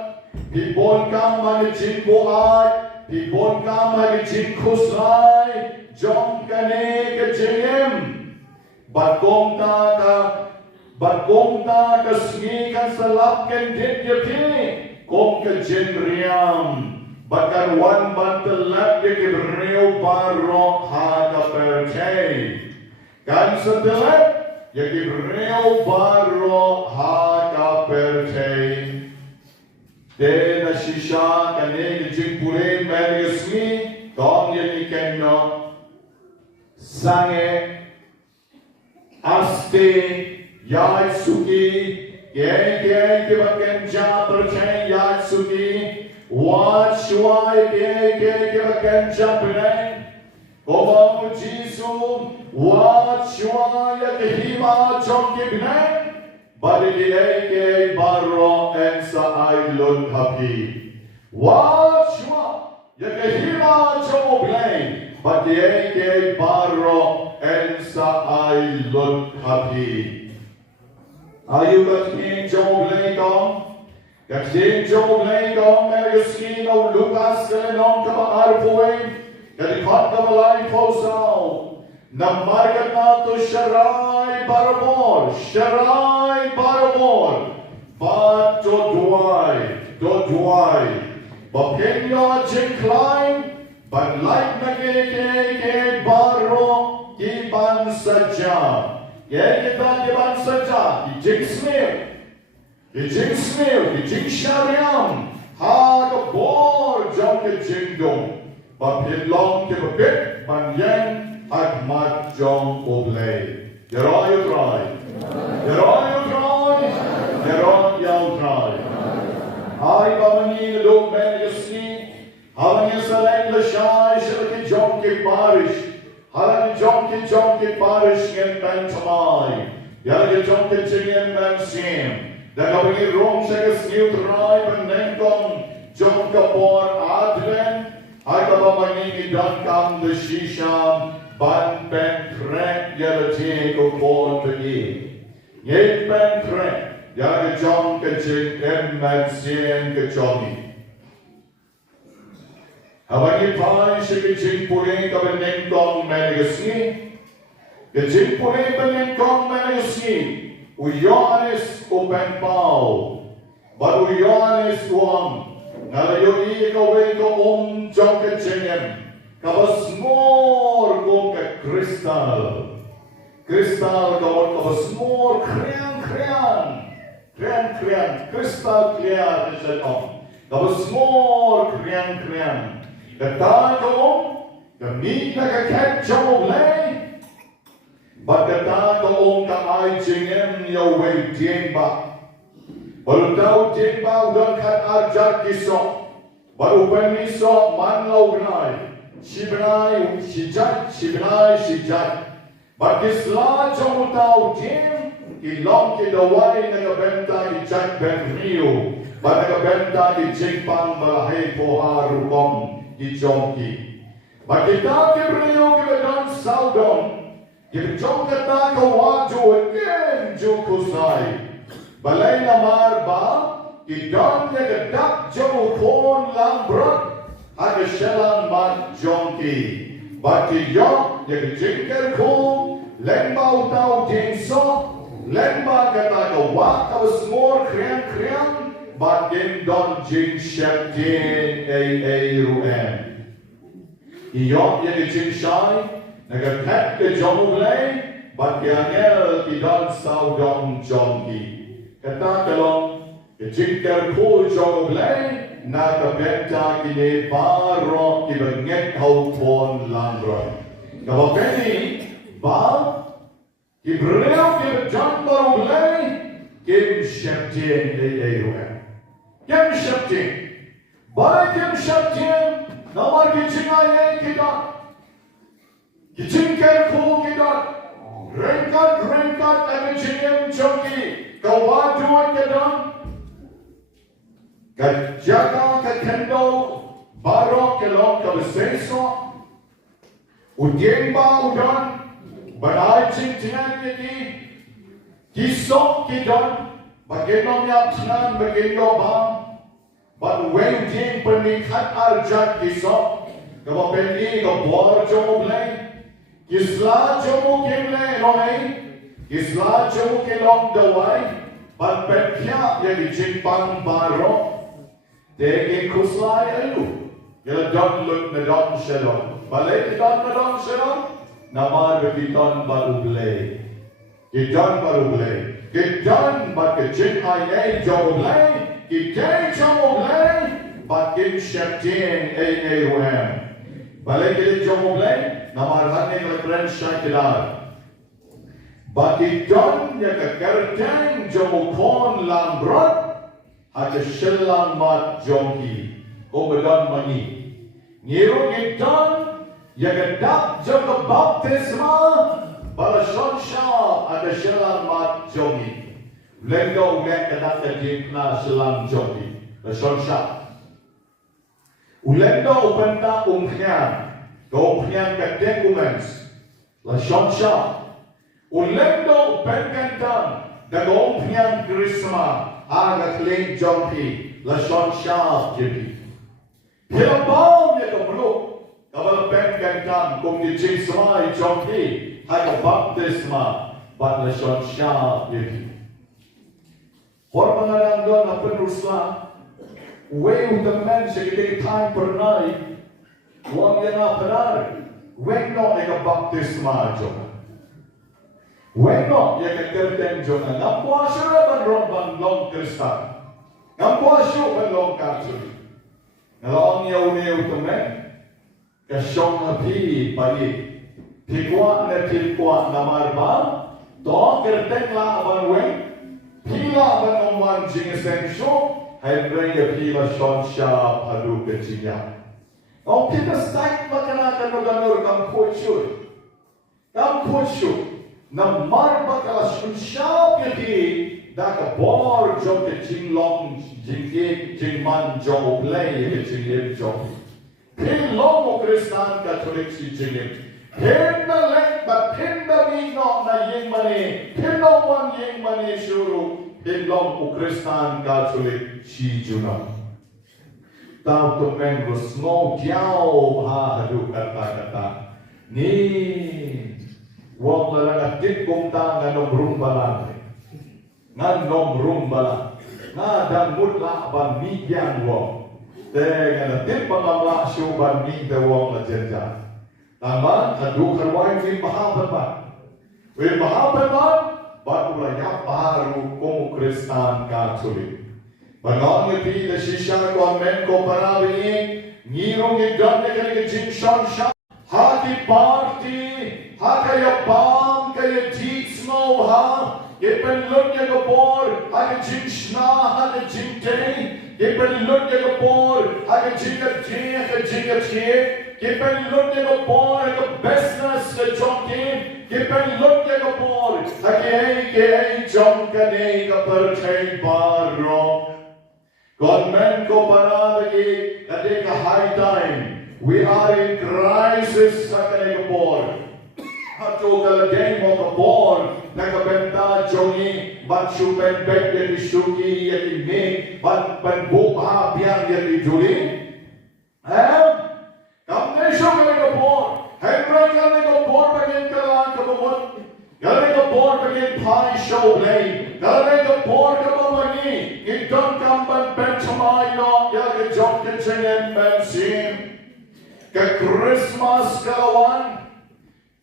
pipon kam magi chin buai pipon kam magi chin khusrai jong kane ke jengem but kong ta ka smi kan salap ken dit ye pi kong ka jen riam Bahkan wan bantal lap dia kebreu barok hada percay. Kan setelah dia kebreu barok hada percay. Dena shisha kane jing pure merismi kong ye kenno sange aste yai suki ye bahkan ja percay yai suki Watch why ke bahkan japne Kobam Jesu watch why ke hima chong kibne Badi ke baro ensa ailun happy Watch why ke hima chong blame Badi ke baro ensa ailun happy Are you got me chong blame kong Kasi jong lay kong meriskin o Lucas kalenong kapaarpuin Kadikot kamalay posaw Namarkat na to sharay barabor But dodway Bapinyo jinkline But like nagigigig baro Iban sadya Yekitan iban sadya Ijingsmir Kijing smil, kijing shariam, ha ka bor jong ke jingdong, bapin long ke bapit banyan at mat jong oblay. Yeroy utray, Ay bamani log ben yusni, halang yasalay lashay shalaki jong ke parish, halang jong ke parish ngen ben tamay, yalaki jong ke jingen ben sim. Dan kapag Rome sa kasniw try Banyngkong jong kapor adlen ay kapamangin idan kam de shisham ban ben krek yalati ko kon pegi yet ben krek yalaki jong kaching emman sien kachomi habang ipay siya kaching puling ka Banyngkong menegasni kaching puling Banyngkong menegasni Uyanis open pau, but uyanis uam. Ngalayo ikaw ko jong kachengen, kabas more kong ka kristal kawon kabas more krian, kristal clear Shitom. Kabas more krian. Kata kong kami nakakat jong lay. Bagkata kaong kaay jingem yaw way dienba. Baru daw dienba udang kat arjat kisok. Baru peniso manlaw gnay. Shibnay, shijat. Bagkisla jong utaw diem. Ilong kidaway nagabenta ijat ben rio. Ba nagabenta ijingpang malahay poharu kong ijongki. Bagkita kibrio kibadan saudon. If jong kata kawajo again jukusai, balay na marba, idon ya gadak jong kon lang brak, aga shelang mat jongki. Bati yok ya gajingker kong, lemba utaw dingso, lemba kata kawak kawas more kriang, batin don jing shep din ruem. Iyok ya gajing shai, Nagakat ke jong ulay, bat yangel idal saudong jongki. Kata kalong, ke jingker ko jong ulay, na Bynta kini baro Kiba ngek hau pon langro. Kaba beni ba Kibreo Kiba John baru belai Kim Sheptien Eruem. Kim Sheptien. Bala Kim Sheptien namar kicingaya kita. Kicingker ku kita. Rengkat abicingem choki. Kawaduan kita. Kajaga kakendo barok kelong kabeseso. Udieng ba udan. Banai cing-cingan ini. Kisok kidon. Baginom yap cinan baginom bang. But when jing penikat arjat kisok. Kawapendi kabuar jomo blay. Kisla jomo kimle rohay. Kisla jomo kilong daway. But penkya yagi jingpang baro. Degi kuslay ayu. Yala don lut na don shalom. Balay don na don shalom. Namar begiton baru belai. Kiton baru belai. Kiton bat kecing ayai jauh belai. Kitai jauh belai. Bat kim syaptien ay ruem. Balai kita jauh belai. Namar hane kelekren syakilar. Bat kiton ya kekerteng jauh kon lambrot. Ada shelang mat jongki. Obedon mani. Ngiru kiton. Yang dak jauh baptisma pada shonsha ada shelang mat jongi. Lengkau ngek kedak kedikna shelang jongi. La shonsha. Ulengkau benda umkhian. Kau umkhian kedek umens. La shonsha. Ulengkau benkentan. Dan kau umkhian krisma. Aga kling jongi. La shonsha jadi. Hilabau ya kemeluk. Kabal benkentan kung dijing semai jongki hai baptisma bat leshon sya yeki. Hor mengadang don apa rusla way untuk men segede time pernai wang yang apenar weng no eka baptisma jong weng no eka kerten jong ngapwasyo ban rombang long kristan ngapwasyo ban long katsuri ngalong yaune untuk men Kasyong api pagi, pikwa na pilkwa na marba, to kertek la aban weng, pila aban omwan jingesensyo, hay bring a pila shon sha Haduh kecinya. Kau kita stak makana kanur kam kuchu, na marba kala shon sha piti, dak bor jom kecing long jingke jingman jom play kecing jom. Pilong Kristan Katolik si jingim. Pinda lek ba pinda mino na yeng mani. Pinda wan yeng mani shuru. Pilong Kristan Katolik si juna. Tau tu men rusno jauh ha Haduh kata-kata. Ni wong lalanga tit kumta nganom rumbalan. Nganom rumbalan. Ngadang mutla ban migyang wong. Dengan tim pengamla syuban ni dewang lejenja. Taman Haduh kerwai win mahabatman. Win mahabatman batulanya baru komu Kristan Katolik. Bangon ngepi de shisha konmen ko parabi ngirong idan ne jin shan shan. Hati party hakaya bam kaya jitsmo ha. Ipen lunge ko por hake jin shna hake jin tei. Kipen lunge ko por, hake jinga jing, hake jinga jing. Kipen lunge ko por, hake business ke jongkin. Kipen lunge ko por, hake ei jongkane ka perchay baro. Godmen ko parabagi, kade ka high time. We are in crisis sa kane ko por. Hato kalagay mo ka por, nakabenta jongi, bat syupen bek yaki syuki yaki me, bat penbuka biang yaki juli. Kamne syuki ka por, hengray kane ka por bagin kalaan ka bumot, kane ka por bagin pai show lay, kane ka por ka bumagi, itong kamban penchamay no, yaki jongkin chingen bensin, ka Christmas kalawan,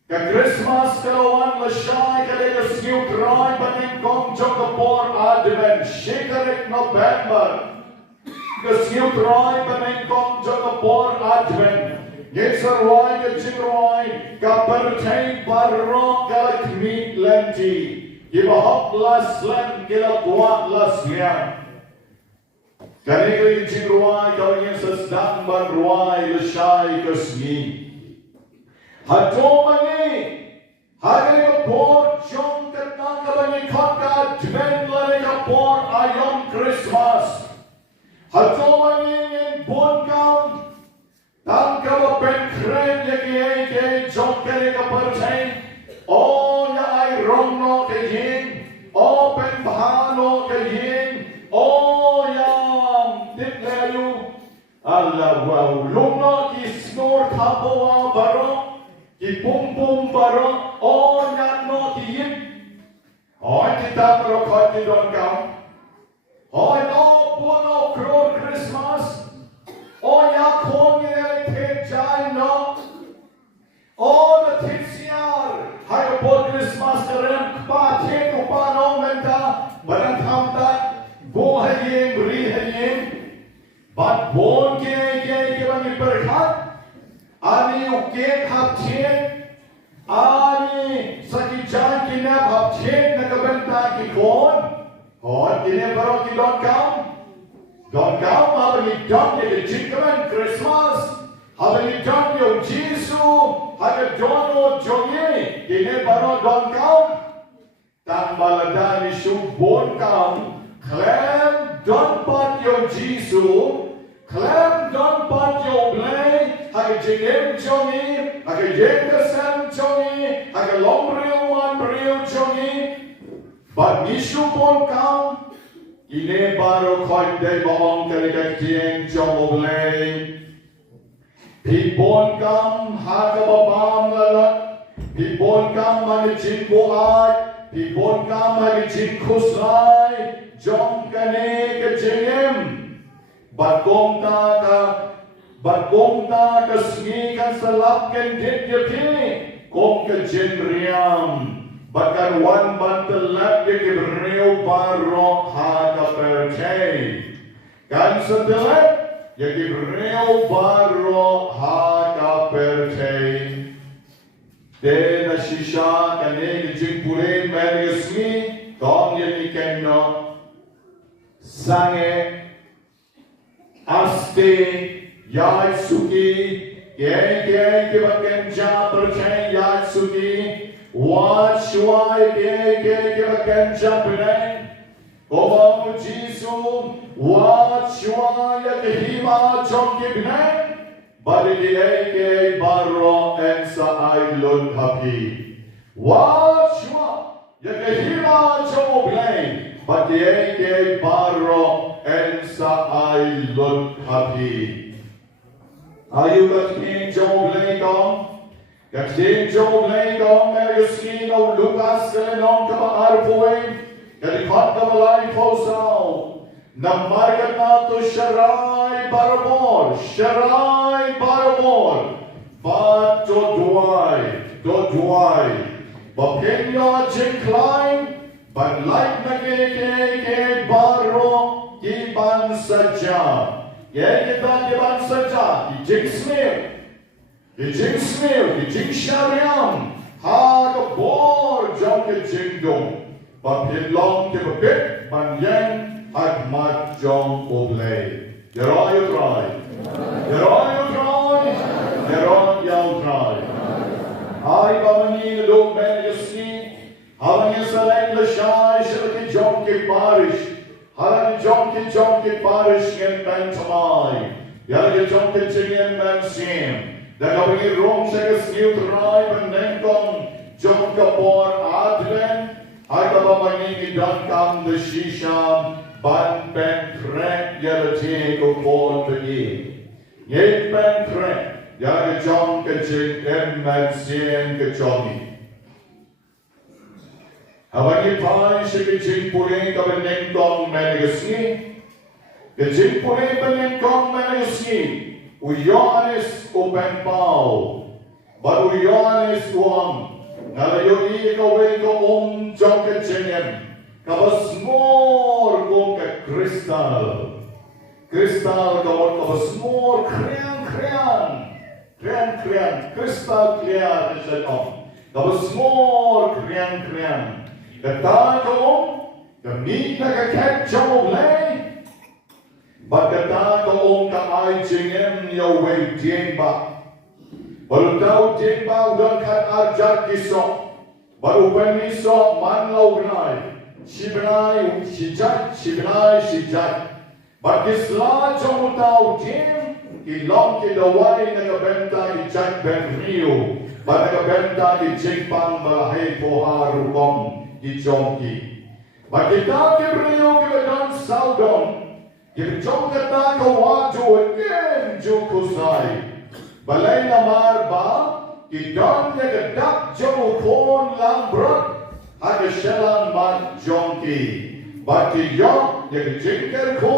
Ka Christmas kalawan lasyay kalega siyo cry Banyngkong jong kapor advent shikarik November Kesiu try Banyngkong Jogapor Advent. Yeseroi ke Jinroi Kapertai Barro Galakmi Lenti. Kiba hop las len kila kuat las liang. Kali Jinroi kau yang sesedang barwai leshai kesni. Haduh mani. Hari kapor jom ketang kabani khotka Advent lari kapor ayam Christmas. Haduh mani yang bunkam. Tam kaba pen kren yaki jom kari kapertai. Oh ya ai rong no ke yin. Oh pen bahano ke yin. Oh ya tit layu. Allah wow lung no ki snor thapo wa baro. Ki pum pum baro. Oh ya no ki yin. Oh kita baro khot ki don kam. Oh no puno kro Christmas. Oh ya khon ye the jai no. Oh the titsiar. Hai po Christmas terem pa the ko pa no menta. Barang tham ta bo hai bri hai. But bon ke bani berkat. Ani uke khap the. Ani saki jan ki na khap the na kabenta ki khon. Khon kine baro ki don kam. Don't come, have you done the chicken Christmas? Have you done your Jesus? Have you done your Johnny? Kine baro don't come. Tang baladani should bon come. Clam don't put your Jesus. Clam don't put your blame. Have you jingem Johnny? Have you jingem Sam Johnny? Have you long real one real Johnny? But Nishu bon come. Ine baru khoi de bong kari tieng jomoblay. Pibon kam haga babam lalat. Pibon kam magi jin buat. Pibon kam magi jin khusrai. Jom kane ke jingem. Batkom ta ka smi kan salap kan dit yaki. Kom ke jin riam. Bahkan wan bantal lap ke real baro haga percay. Kan setelah yaki real baro haga percay. De na shisha kane jing pure merismi kong yaki kenno sange aste yai suki ke baken ja percay yai suki. Watch why ke bakan jampene. Obam Jisu watch why ke hima jom ke bne. Bari ke baro ensa ailun happy. Watch why ke hima jom bne. Bari ke baro ensa ailun happy. Are you got jom bne kong? Kajin jom lay kong meriskin o Lucas kalenon kamaarpoy. Kalikot kamalay posaw. Namarkat na to sharay barabol. Sharay barabol. But to duay. Bapinyo jinkline. But like nagigay baro kiban sadya. Kiban sadya. Kijing smil. Kijing smil, kijing shariam, hagabor jom kijing dong, papin long ke bapit banyan hagmat jom oblay. Yeroy try, yeroy try. Ay bamani log ben yasni, halang yasalay lashay shalaki jom ke parish, halang jom ke parish yen ben tamay, yalaki jom ke jingen ben sim. Dan kapag Rome siya kasiw try Banyngkong jom kapor Advent ay kapamangin idan kam de shisham ban pen krek yalati ko por pegi. Yet pen krek yalati jom kajing emman sien kajomi. Abang ipay siya kajing puling ka Banyngkong menegasni. Kajing puling Banyngkong menegasni. Uyanis open pau, but uyanis uang. Nalayo ikaw jom ke jenem, kabas more kong ke kristal. Kristal kau semua krian, kristal clear di Shitom. Kau semua krian. Kata kau, kami nak kacau leh. Kata kau kamai jengem yo wei jengba. Baru tahu jengba udah kat arjat kisok. Baru penisok manlau benai. Si jat. Bagi selah jauh tahu jem. Ilong ke dawai naga Bynta di Jack Ben Rio, naga Bynta di Jingpang Malahai Poha Rukom di Jongki. Bagi tak ke Rio ke dan Saudon, ke Jong kata ke waju again Jukusai. Balai namar ba, ke dan naga dak jauh kon lang berat, ada shelang mat Jongki. Bagi yok naga jingker ko,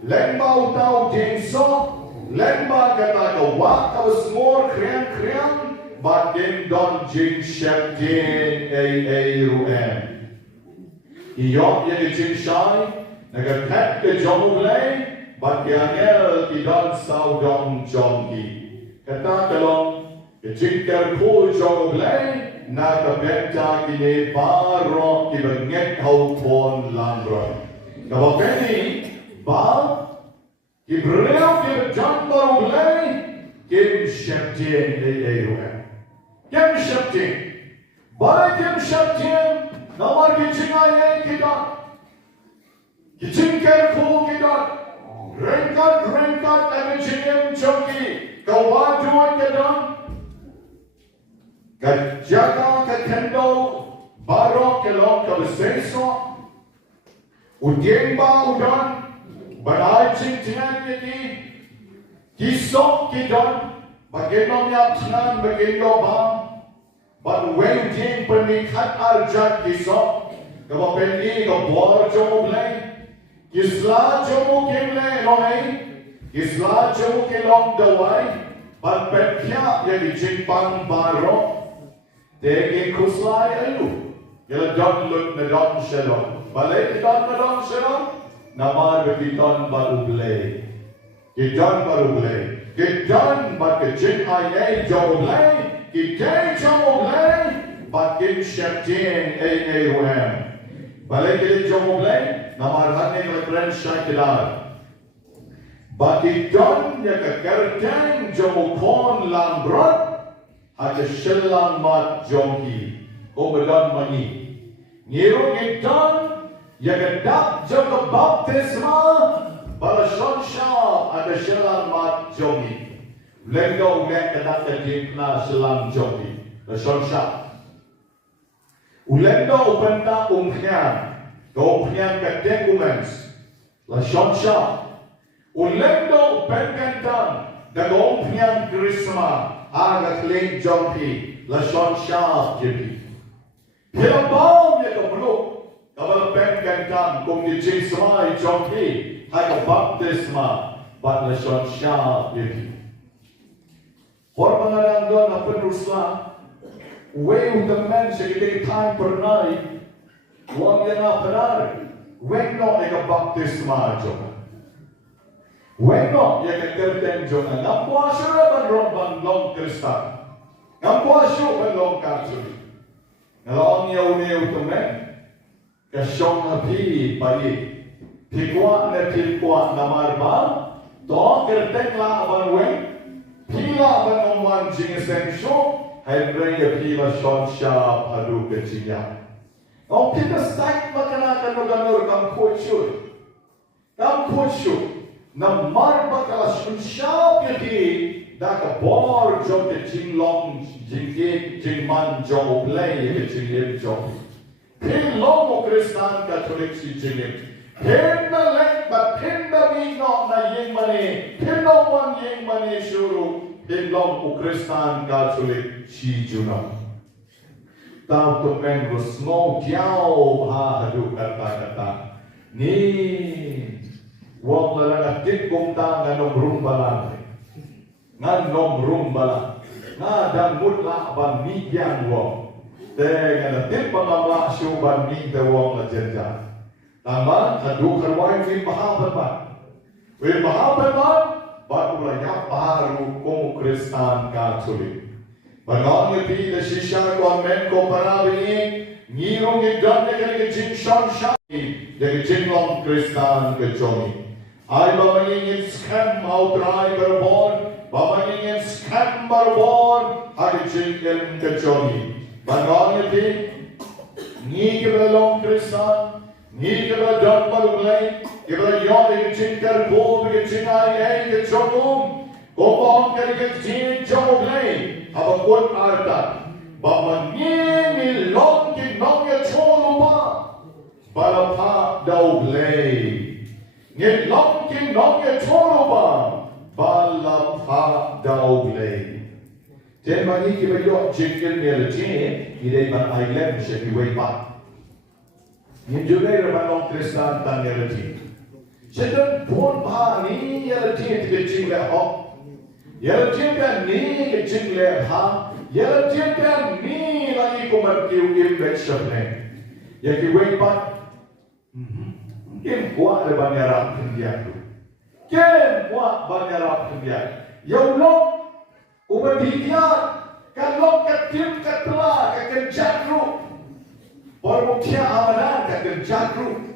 lembau tau jingsok. Lemba kata kau wak kau semua kriang, batin don jing syap jing ruem. Iyok yang jing syai, naga kat ke jomu lay, bati angel ki don sau dong jongki. Kata kalong ke jing terku jomu lay, naga Bynta kini barok ki bengek hau pon langgro. Kau beni ba Ibrahim ke jambal ulai kim syaptin ruem. Kim syaptin. Baik kim syaptin. Namar kicingaya kita. Kicingker ku kita. Rengkat abicingem joki. Kawajuan kita. Kajaga kakendo. Barok kelong kabeseso. Udemba udan. Badai cincingan ini kisok kita bagaimana nyapsan bagaimana bang badweng jing penikat arjat kisok kau peni kau bor jomu leh kisla jomu kimle loi kisla jomu kilong dawai bad petya jadi jingpang baro degi kuslai ayu yala don lut na don shalom balai don na don shalom Namar begitan baru belai, kitan baru belai, kitan bat kecil ayai jauh belai, kitai jauh belai, bat kin syaptin ruem. Balai kita jauh belai, namar hane kelakran syakilar. Bat kitan ya kekerjang jauh kon lambrot, ada shelang mat jongki, kau bedan mani. Ngiru kitan ya kedap jauh baptisma balashon syah ada shelang mat jongi lenggau lek kedap kedipna shelang jongi balashon syah ulenggau benda umkhian kau umkhian kedeng umens balashon syah ulenggau pengentan dagong umkhian krisma aga kling jongi balashon syah jadi hilabau ya kemeluk Kalau pengentan kung di Jisrai Jongki hay baptisma bat lashon syah yaki. Hormat ang doon na penusla way utaman sa kitay time pernay huwag yan na penari weno ika baptisma jong weno yaka kerten jong ngampwasyo na ban ban long kristan ngampwasyo ban long katsuli ngalong yaw utaman Kasyong api bayi, pikwa namar ba, to kertek la aban weng, pila aban ngomwan jing essential, hay bring a pila shon sharp Haduh kecinya. Kau kita stak makana kanur kam kuchu, namar ba kala shon sharp yaki, dak bor jom ke jing long jing man jom play ke jing jom. Pilong Kristan Katolik si jingip. Pinda lek ba pinda mino na yeng mani. Pinda wan yeng mani syuru. Pilong Kristan Katolik si juna. Tau tumen rusno jauh Haduh kata-kata. Ni wong lalanga tikung ta nganom rumbalan. Nganom rumbalan. Ngadang mutla ban migyang wong. Dengan tip pengamla syuban ni tewang la jenja. Tama Haduh karwai ni mahabat. We mahapaman, bakula ya baru komu Kristen Katolik. Bangon ngepi the shisha konven ko parabi ngirong idan ke jin shan shani de jin long Kristen ke jomi. Ai babangin scam mautrai berbon, babangin scam berbon, ai jin ke jomi. Bangon ngepi ni ke long Kristen, ni ke dan baruglai, ke yon ke jin karbo ke jin ai ke jomum. Kau kerja jin jauh lagi, apa pun arta, bahawa ni long ki nong ya colupa, balapa jauh lagi, ni long ki nong ya colupa, balapa jauh lagi. Jadi bagi kita yo jengkel ni lagi, ini ban island segi waipa. Ni juga orang long Kristen tanya lagi. Jadi pun bah ni lagi kita jengkel hok. Yeltian ni kecil leha, yeltian ni lagi komerkiu infection ni. Yang kiwepat, kuat le banyarap kendian tu, kuat banyarap kendian. Yaulok, ubedikiat, kalau ketim ketela kekenjatru, permukia amanan kekenjatru,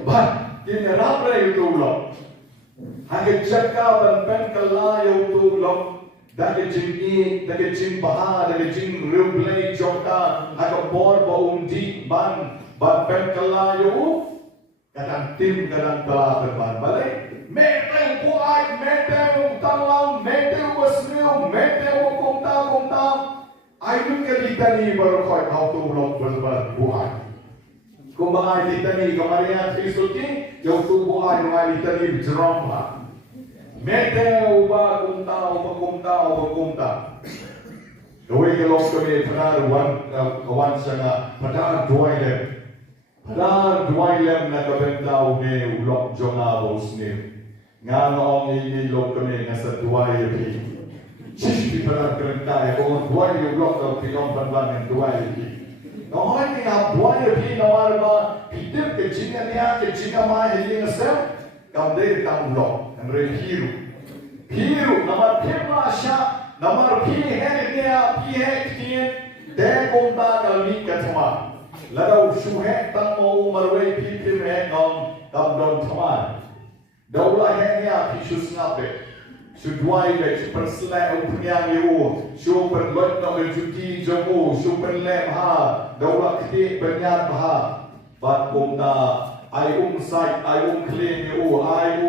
ban kinerap le itu ulok. Hanya jaga ban kelayu tu lok, dari jin dari jin bahar, dari jin replay jota, agak bor baundi ban kelayu, kadang tim kadang telah berban balik. Mete buat, mete utalang, mete wasmiu, mete kumta. Ayu kita ni baru kau tahu tu lok berban buat. Kumbahan kita ni kemarin Kristuti, yang tu buat kemarin kita ni berjeram lah. Mete uba kumta. Kau ini kalau kami pernah kawan sana pernah dua lem nak kebentau ni ulok jonga bos ni. Ngalong ini lok kami ngasa dua lem. Cici pernah kerentai, kau dua lem ulok kau pinong yang dua lem. Kau ini nak buat lebih nawar ba, hidup kecilnya dia kecilnya mah ini ngasem, kau dari tahu loh, mereka hiru, nama tema syak, nama pihe kien, dekong tak kali ketema, lalu suhe tak mau merway pihe ngong kabdon teman, daulah hanya pisus ngape. Sudwai le perselai upnyang yo, super lot no juti jamu, super lem ha, daulah keti bernyat ha, bat kumta, ai site, ai clean yo, ai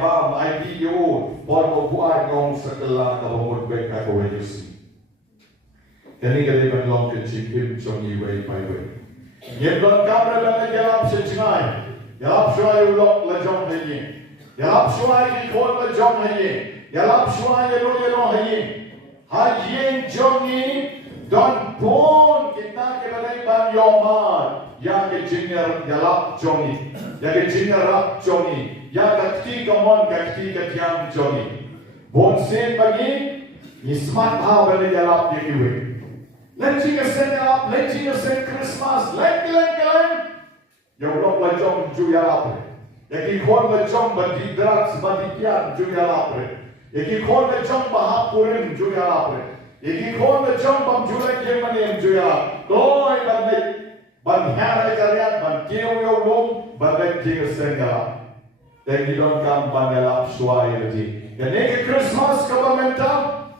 bam, ai di yo, por buat ngong sekelah kabut baik aku yusi. Kini kali berlong kecikim jongi way by way. Nyeblan kamera dan jalap sejnai, jalap suai ulok lejong lagi, jalap suai ikon lejong lagi. Yalap suai yelo hayi, hayin jongi don pun kita kebalai ban yomar, ya ke jinger yalap jongi, ya ke jinger rap jongi, ya kakti kamon kakti katyam jongi. Bon sen bagi ismat ha balik yalap yekiwe. Lenci kesen yalap, lenci kesen Christmas, leng. Yolok lejong ju yalap. Yaki kon lejong badi drugs badi kiat ju yalap. Eki kon le jom bahap purim juga lapre. Eki kon le jom bam julai kemanem juga. Doi ban hara kariat ban keu yo lom ban keu senga. Dan kita kam ban elap suai lagi. Dan eki Christmas kabamentam.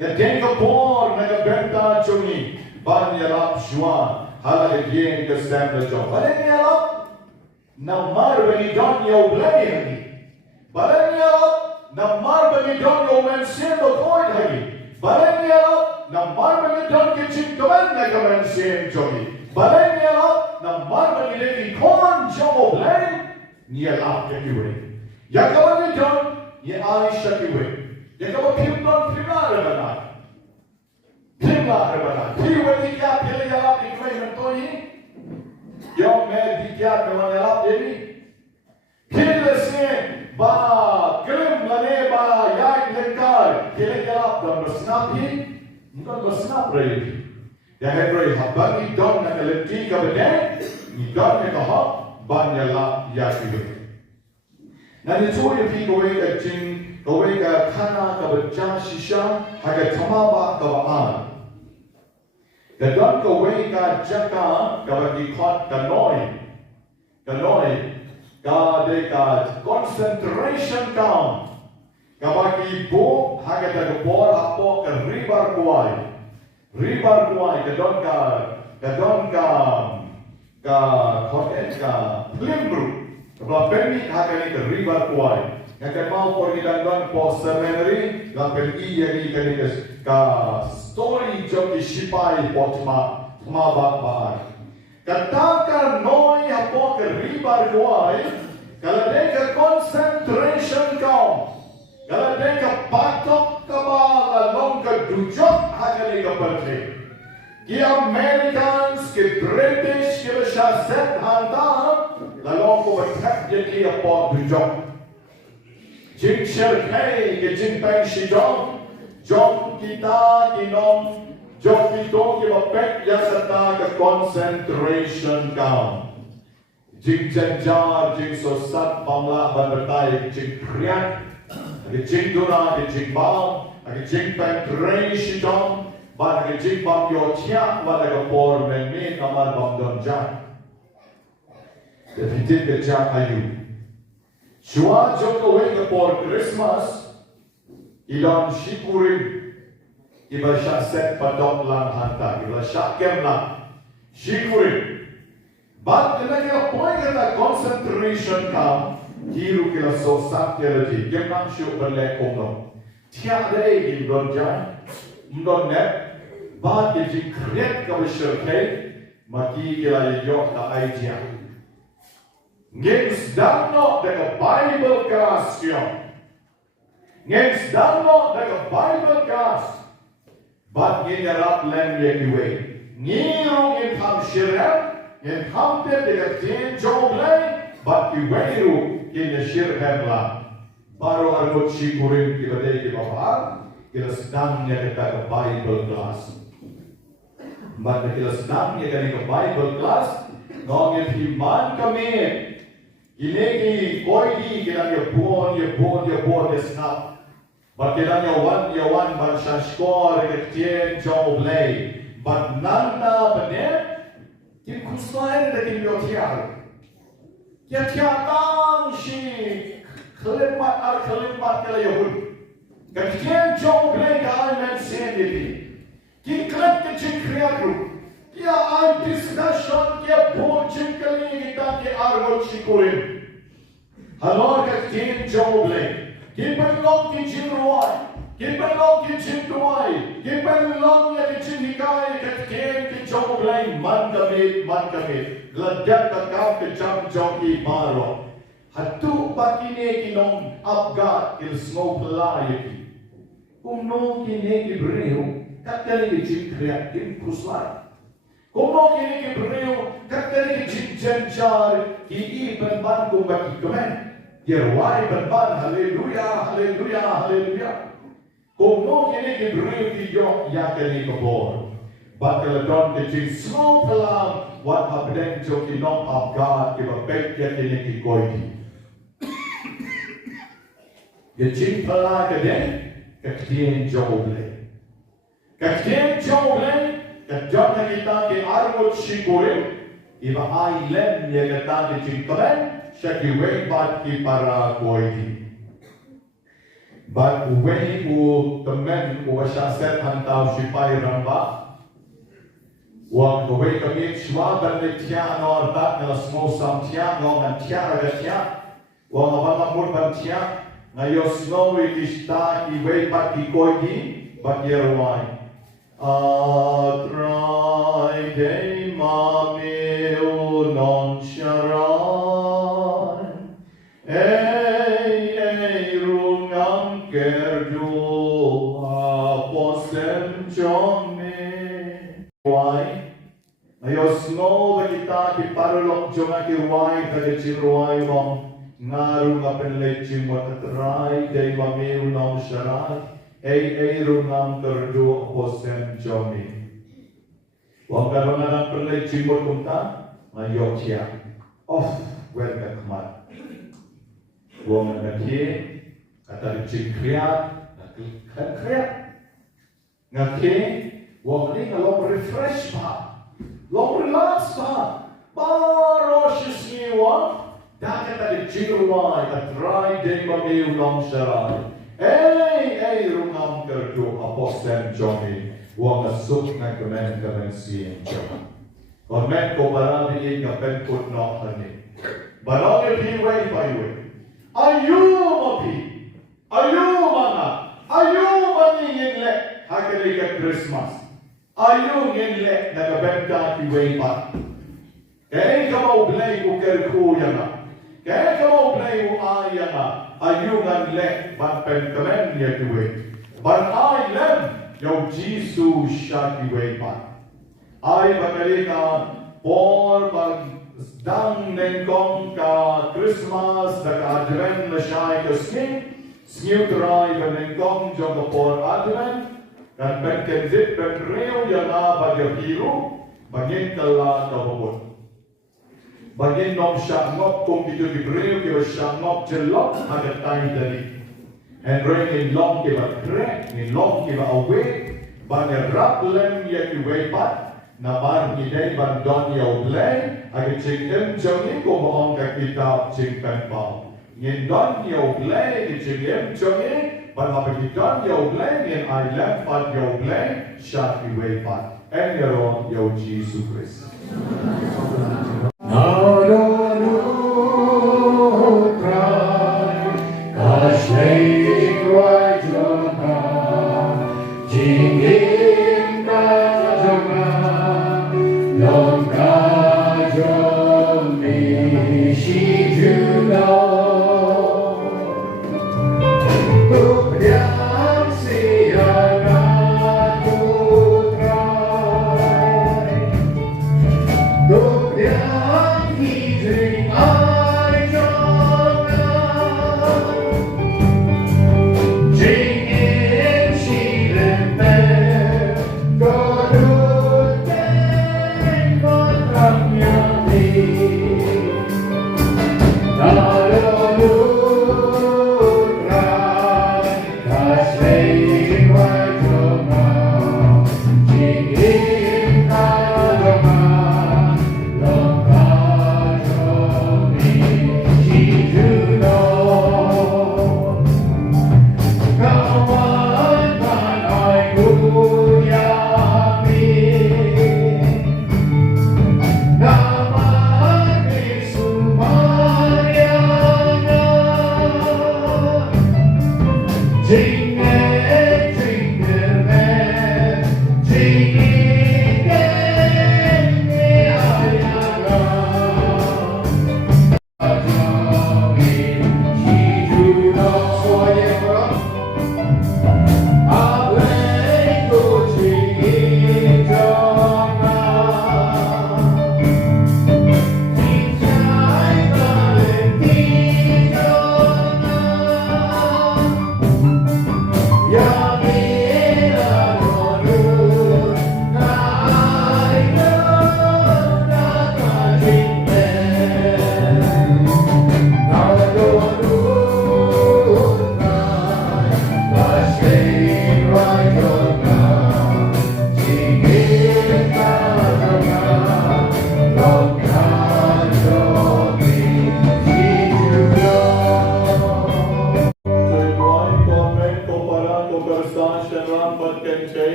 Dan denga por naga Bynta chungi ban elap suai. Hala eki ke stamp jom. Ban elap namar bagi don yo blai lagi. Ban elap namar bagi don yo mention Bakhuid lagi. Balanya namar bagi don kecil kawan nak mention jogi. Balanya namar bagi lagi kon jomo blai ni alap kekiwe. Ya kawan don ye Aisha kiwe. Ya kawan primar bana. Kiwe ni kya pili alap ikwe mentoi. Yo me dikiat kawan alap ini. Kile se ba krim lane ba yai lekar kile alap dan bersnapi. Bukan bersnap rei. Ya hebrai habani don nak leti kabeden. Ni don nak hak ban alap ya kiwe. Nanti tu yang pi kowe ke jing, kowe ke kana ke berja shisha, haga tamaba ke baan. Kedon kowe ke jaka ke bagi kot ke noi, ke dekat concentration camp, ke bagi bo haga ke bol apo ke ribar kuai kedon ke koten ke limbu. Kalau pergi hari ini ke river kuai, yang mau pergi dan po seminary, yang pergi yang ini ke story joki sipai po cuma bang. Katakan noi apa ke river kuai, kalau dia ke concentration camp, kalau dia ke patok kebal, long ke dujok hari ini ke pergi. Ki Americans, ki British, ki Shaset hantar. Lalu ko berkat jadi apa dujok. Jing Sherkei ke Jing Peng Shitom, jom kita kinom, jom kita bapek yang serta ke concentration camp. Jing Jenjar, Jing Sosat, Pamla, Banbertai, Jing Priat, ke Jing Duna, ke Jing Bang, ke Jing Peng Trei Shitom, ban ke Jing Bang Yo Tiak, ban ke Por Menmin, Amar Bang Don Jang. Definit ke jam ayu. Shua Jokowi ke por Christmas, ilan Shikurim, iba syaset padok lang hantar, iba syakem lang Shikurim. But kena kira point kena concentration camp, hiru kira sosak kira di, kena syuk berlek umno. Tiada lagi mdon net, but jadi kreat kau syurkai, maki kira yok tak aijian. Ngens dano dengan Bible class yang, ngens dano dengan Bible class, but ngerat lem yekiwe, ngirung in ham shirem, in ham dengan ten job lay, but kiweru in shirem la, baru argot shikurim kibade kibapar, kita sedangnya kita ke Bible class, but kita sedangnya ke Bible class, ngongin iman kami. Ini koi kita ye bon snap. But kita ye one ban score ke tien job lay. But nanda benet kin kusai de kin yo tiar. Ya tiang shi khlemat kala yehud. Ke tien job lay ka men sendiri. Kin klet ke chin kreatu. Ya ai discussion ke bon chin kali kita ke argot shikurin. Halor ke tin joble, ke belong ke chin ruai, ke belong ke chin ruai, ke belong ya ke chin hikai ke joble man kami, geladak ke kau ke jam joki baro. Haduh pakine kinong abgat il snow pelai. Kumno kine ke breu, kakali ke chin kriat kim puslai. Kumno kine ke breu, kakali ke chin jenjar ki iban ban kumbaki kemen. Yerwai berban, haleluya. Kumno kini kibri di yok ya kini kebor. Bakal don kecil snow pelang, wat abdeng jo kinong abgad kiba bek ya kini kikoidi. Kecil pelang kedeng, ketien joble. Ketien joble, kejot kita ke armut shikurim, iba ailem ya kata kecil keren. Shaki way bat ki para koidi. But way u temen u washaset hantau sipai ramba. Wang way kami shwa balik tia nor bat nela smo sam tia ngon tia raga tia. Wang abang ban tia ngayo snowy kista ki way bat ki koidi bat yerwai. Atrai day mami u non shara. Rungam kerju aposem jome. Why? Ayo snow kita ki parulok joma ki why kage chirwai wong ngaru ngapen lechi motatrai dei mamiu nom sharai. Rungam kerju aposem jome. Wong kalau nak perlechi motumta ayo chia. Well, kemat. Wong ngaki kata cing kriat, kriat. Ngaki wong ni ngalong refresh pa, long relax pa. Baro shisni wong, dah kata cing ruai, atrai day mamiu long sharai. Hey, rumam kerjo apostel jomi, wong asuk na kemen siang jom. Ormen ko barabi ngapen put no hani. Barang pi wei pai wei. Ayu mani le hakali ka Christmas. Ayu le nagabenta ki wei pa. Kaya ka mau blay ko kerku yana. Kaya ka mau blay ko ayana. Ayu le ban pen kemen ya ki wei. Ban ay lem yo Jesus sha ki wei pa. Ay bakali ka por ban dang Banyngkong ka Christmas da ka Advent na siya ka sniw try Banyngkong jong ka por Advent dan penkenzit penreo yang bagyo hiro bagin kala ka bubot bagin nom siya ngop kung dito di breo kiwa siya ngop jelok agad tayo dali and ring in long kiwa krek in long kiwa away bagay raplem ya kiwa pat na ban hiday ban don yaw blay agad ching jongi ko moong ka kitab ching penpaw ngin don yaw blay agad ching jongi ban mapagidon yaw blay ngin ay lempat yaw blay siya kiway pat and yaron yaw Jesus Christ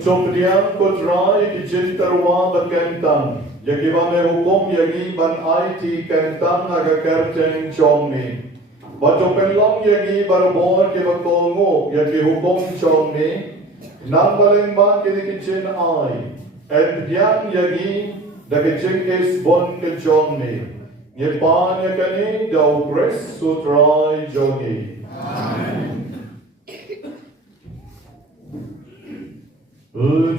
Kemudian kutrai kijin terwa berkentang. Yang me hukum yang ban IT kentang aga kerjeng chong ni. Baca penlong yang barbor ke bakongo yang hukum chong ni. Nang paling ban kini kijin ai. And yang da kijin is bon ke chong ni. Yepan yang kini dau pres sutrai jongi.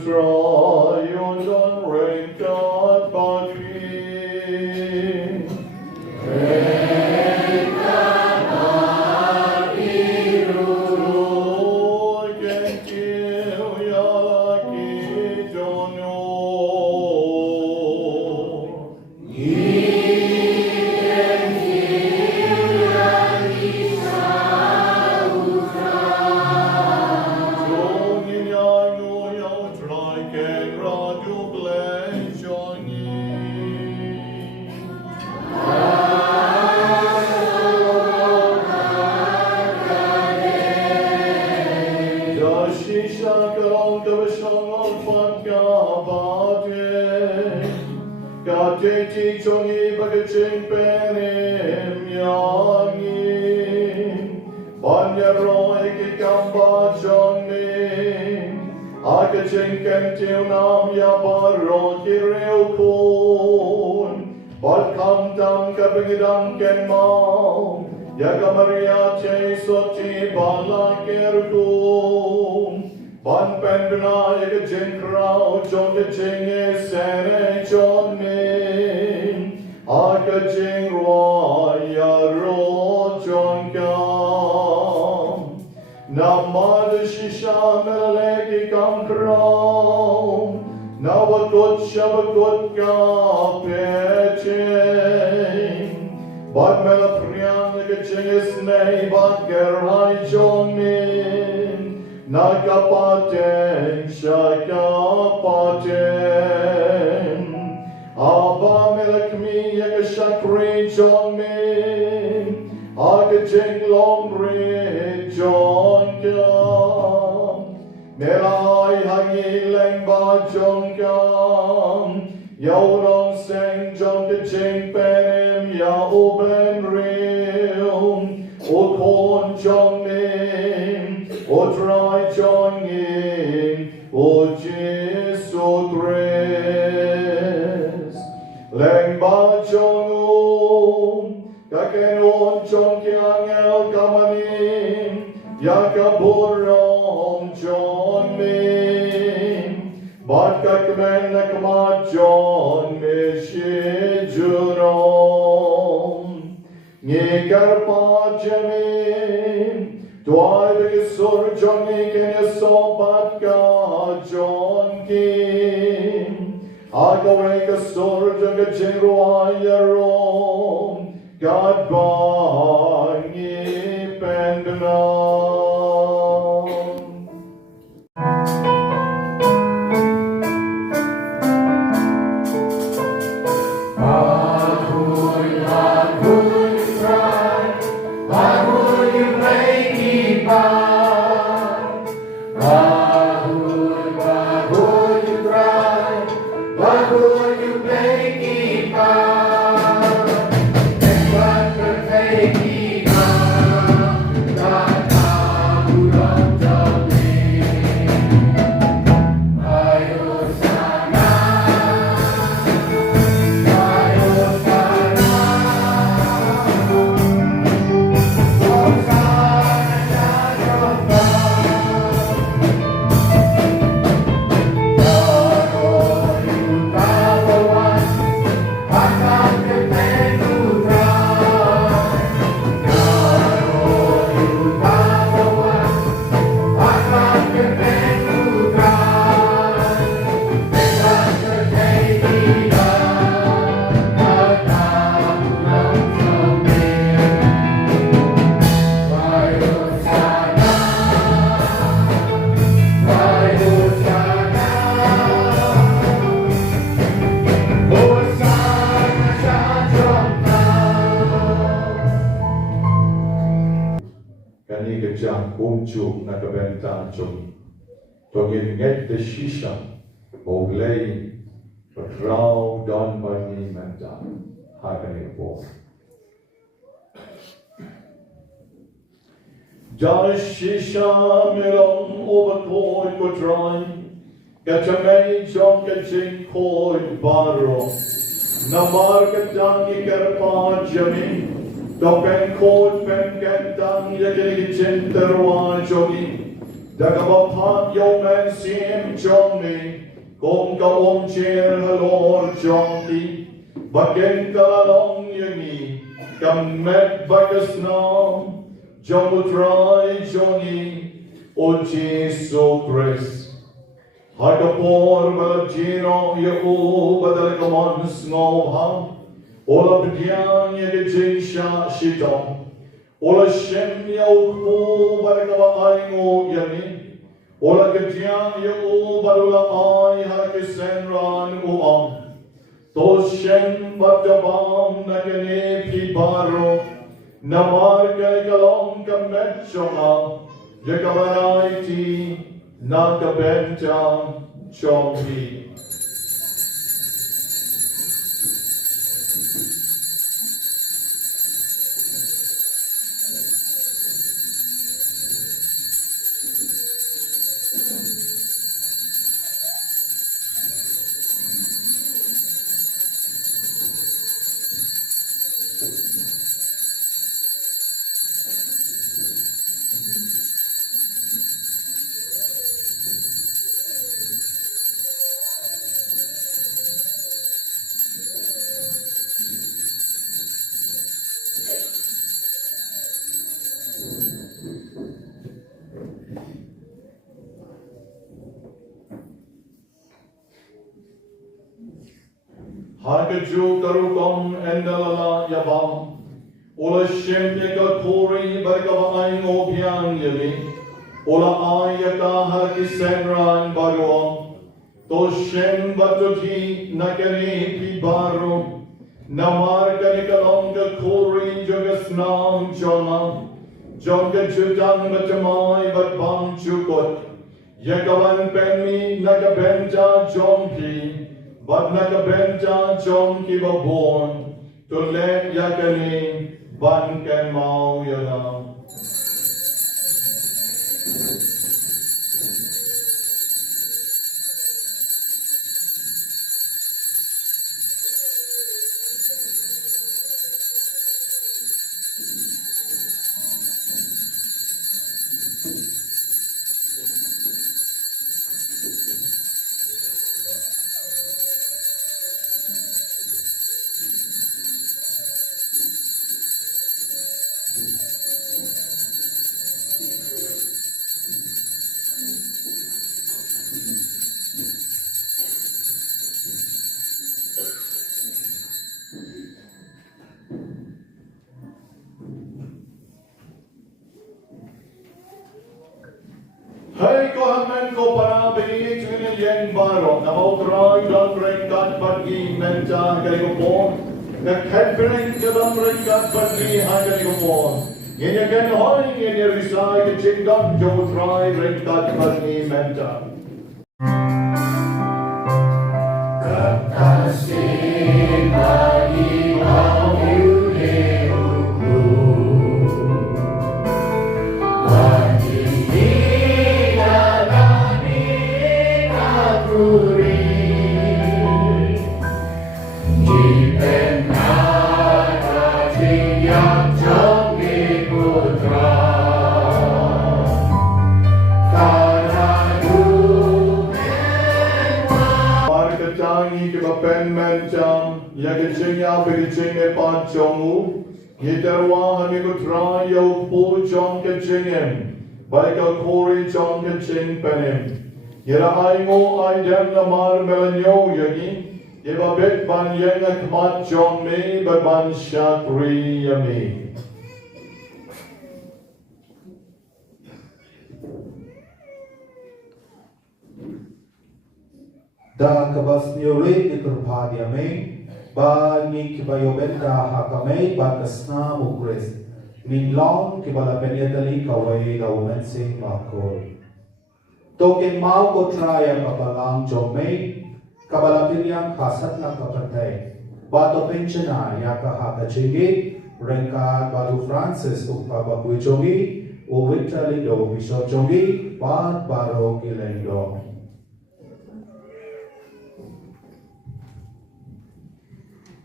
Try your rain God Bakhuid. Shisha kalong kabashang alfat kabate. Kateti chongi bagaching penem yangin. Banyaro ikikamba chongmin. Akaching kentil nam yabaro kireo kun. Bad kam tam kabingidang kenmao. Yaga Maria che soti bala kerkum. Ban pendna yaga jenkrao chong de ching sene chong min. Aka ching rwa ya ro chong kam. Namad shisha meleki kam krao. Nawakot shabakot ka peching. Bad melapriang kecingis nei bad gerai jomin. Nakapaten shakapaten. Aba melakmi yakashakri jomin. Akaching longri jonkam. Melai hangileng ba jonkam. Yaurong seng jong kaching penim ya open real. O corn jong min, o dry jong in, o jesu tres. Leng ba jong kakenon jong kiang el kamanim, yakaburong jong min. Bad kakmen nakma John Mishijurom. Nikar pa jamin. Tuai bigisur John Niken sobat ka John Kim. Agawe kasur jaga jengruai yarom. God bangi pendana. Umchuk na kabenta chung. Togin get the shisha. Oglei. Patrao don bani menta. Happening for. Josh shisha milong overcoy kotrai. Kachamay chong kaching koi baro. Namar katangi karpa jamin. Dopen kod pen kentang yakili chenterwa jogi. Dagabapat yomen sim jongni. Kong ka cher halor jongi. Bagen ka long yangi. Kamet bagas nam. Jongutrai jongi. O Jesu Christ. Hakapor balajino yaku badalakaman snowham. Ola bdian yagajin sha shitom. Ola shem yaukpu barakawa aingo yamin. Ola gadian yau barula ai hakisenran uam. To shem badabam nagane pibaro. Namar kay kalong kametsoma. Yakabaraiti. Nagabenta Chompi. Hakaju karukom endalala yabam. Ola shemte ka kori barkavain obiang yami. Ola ayaka harki senran bago. To shem batuti nakani pibaro. Namar kanikalong ka kori jogasnam jona. Jonga jutang batamay batbang chukot. Yakawan penmi nakabenta jompi. But nakabenta jom Kiba born. To let yakani ban kan mau yana. Hei Kohamen ko para bagi tuina yen baro na mau try don ringkat pagi menta kali ko pon na kadbring ke don ringkat pagi hagari ko pon yenya kan hoy yenya risai ke chingdam jo try ringkat pagi menta Kasih bagi kau Yagaching Abigaching e Panchomu, Yitarwa Hanikutra Yo Po John Kachingem, Baika Kori John Kaching Penim, Yera Aimo Idem Namar Melanyo Yagi, Yeba Bet Ban Yang Akmat John Me, Baban Shakri Yami. Da kabas niuri ikurpadia me. Bagi Kiba Bynta hakamay batasna mukres. Minlong Kiba penyatali kaway laumen sing makol. Token mau ko traya kapalang jomay. Kabalapiliang kasat na kapatay. Bato pensiona yaka hakachigi. Rengka balu Francis ukpa Bakhuid jongi. Uwita lindo Bishop jongi. Bat baro kilendo.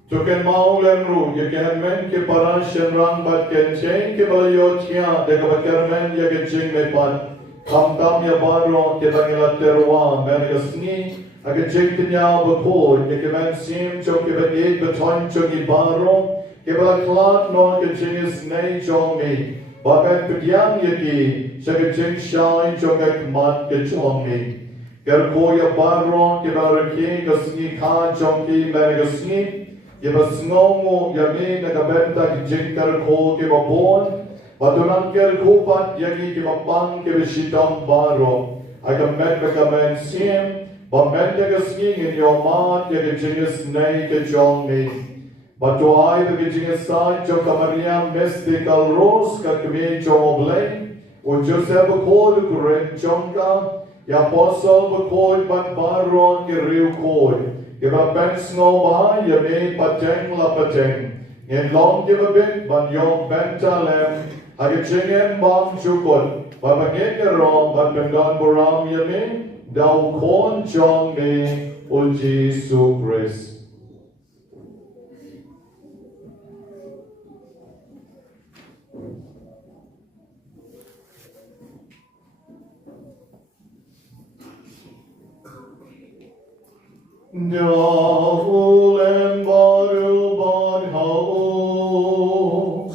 Tuken mau lenru, ye kemen ke para shenrang bat kencheng ke balayo tia de kabakermen ye kencheng me pan kam ya baro ke tangila terwa mergasni age cheng tinya bako ye kemen sim chok ke bani beton chogi baro ke bala klat no ke cheng is nei chomi baben pidyang ye ki shage cheng shai chogak mat ke chomi ker ko ya baro ke bala ke gasni kha chogi mergasni Kiba snongo yami nagabenta ki jinkar ko kiba bon, batunan ker kupat yagi kiba pang kiba Shitom baro. Aga met bakamen sim, ba met yaga sking in your mat yaga jingis nei ke jong ni. Batu ay yaga jingis sai jo kamariam mystical rose ka kmi jo oblay, o Joseph kol kuren jongka, Ya Apostle Bakhuid ban baron ke riu koi. Kiba ben snowba ya me pateng la pateng. Ngen long kiba bit ban yong Bynta lem. Hagi chingen bang chukot. Babangit ke rom ban bendan buram ya me. Dau kon chong me uji sukris. Dahul baru ban hau,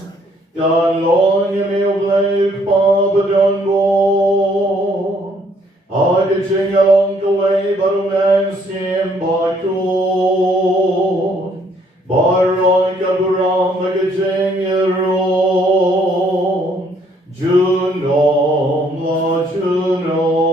dan long yemi ubleik pabadan bo. Hagi chingalong kawai baru men siem bakhyndai. Baron kaburam bagi chingarom, junom la junom.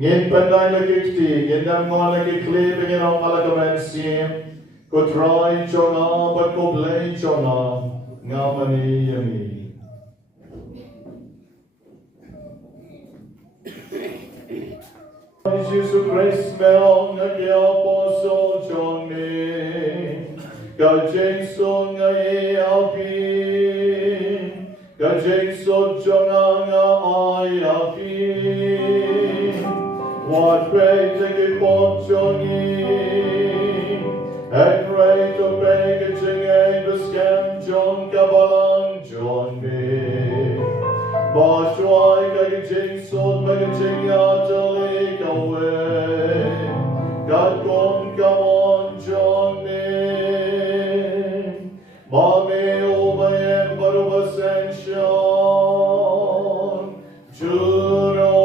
Ngin pandai lagi kti, ngin namon lagi klip ngin ang palagaman siem, ko try chona, but ko blame chona, ngamani yami. Jesus Christ melong nagi apostle chong me, ka Jason ngai alpin, ka Jason chona nga ay alpin. What great to get on and great to packaging and the scam John Kabalang John B. But try packaging so packaging out to leak away. God come on John B. Mommy over and but of ascension. Juno.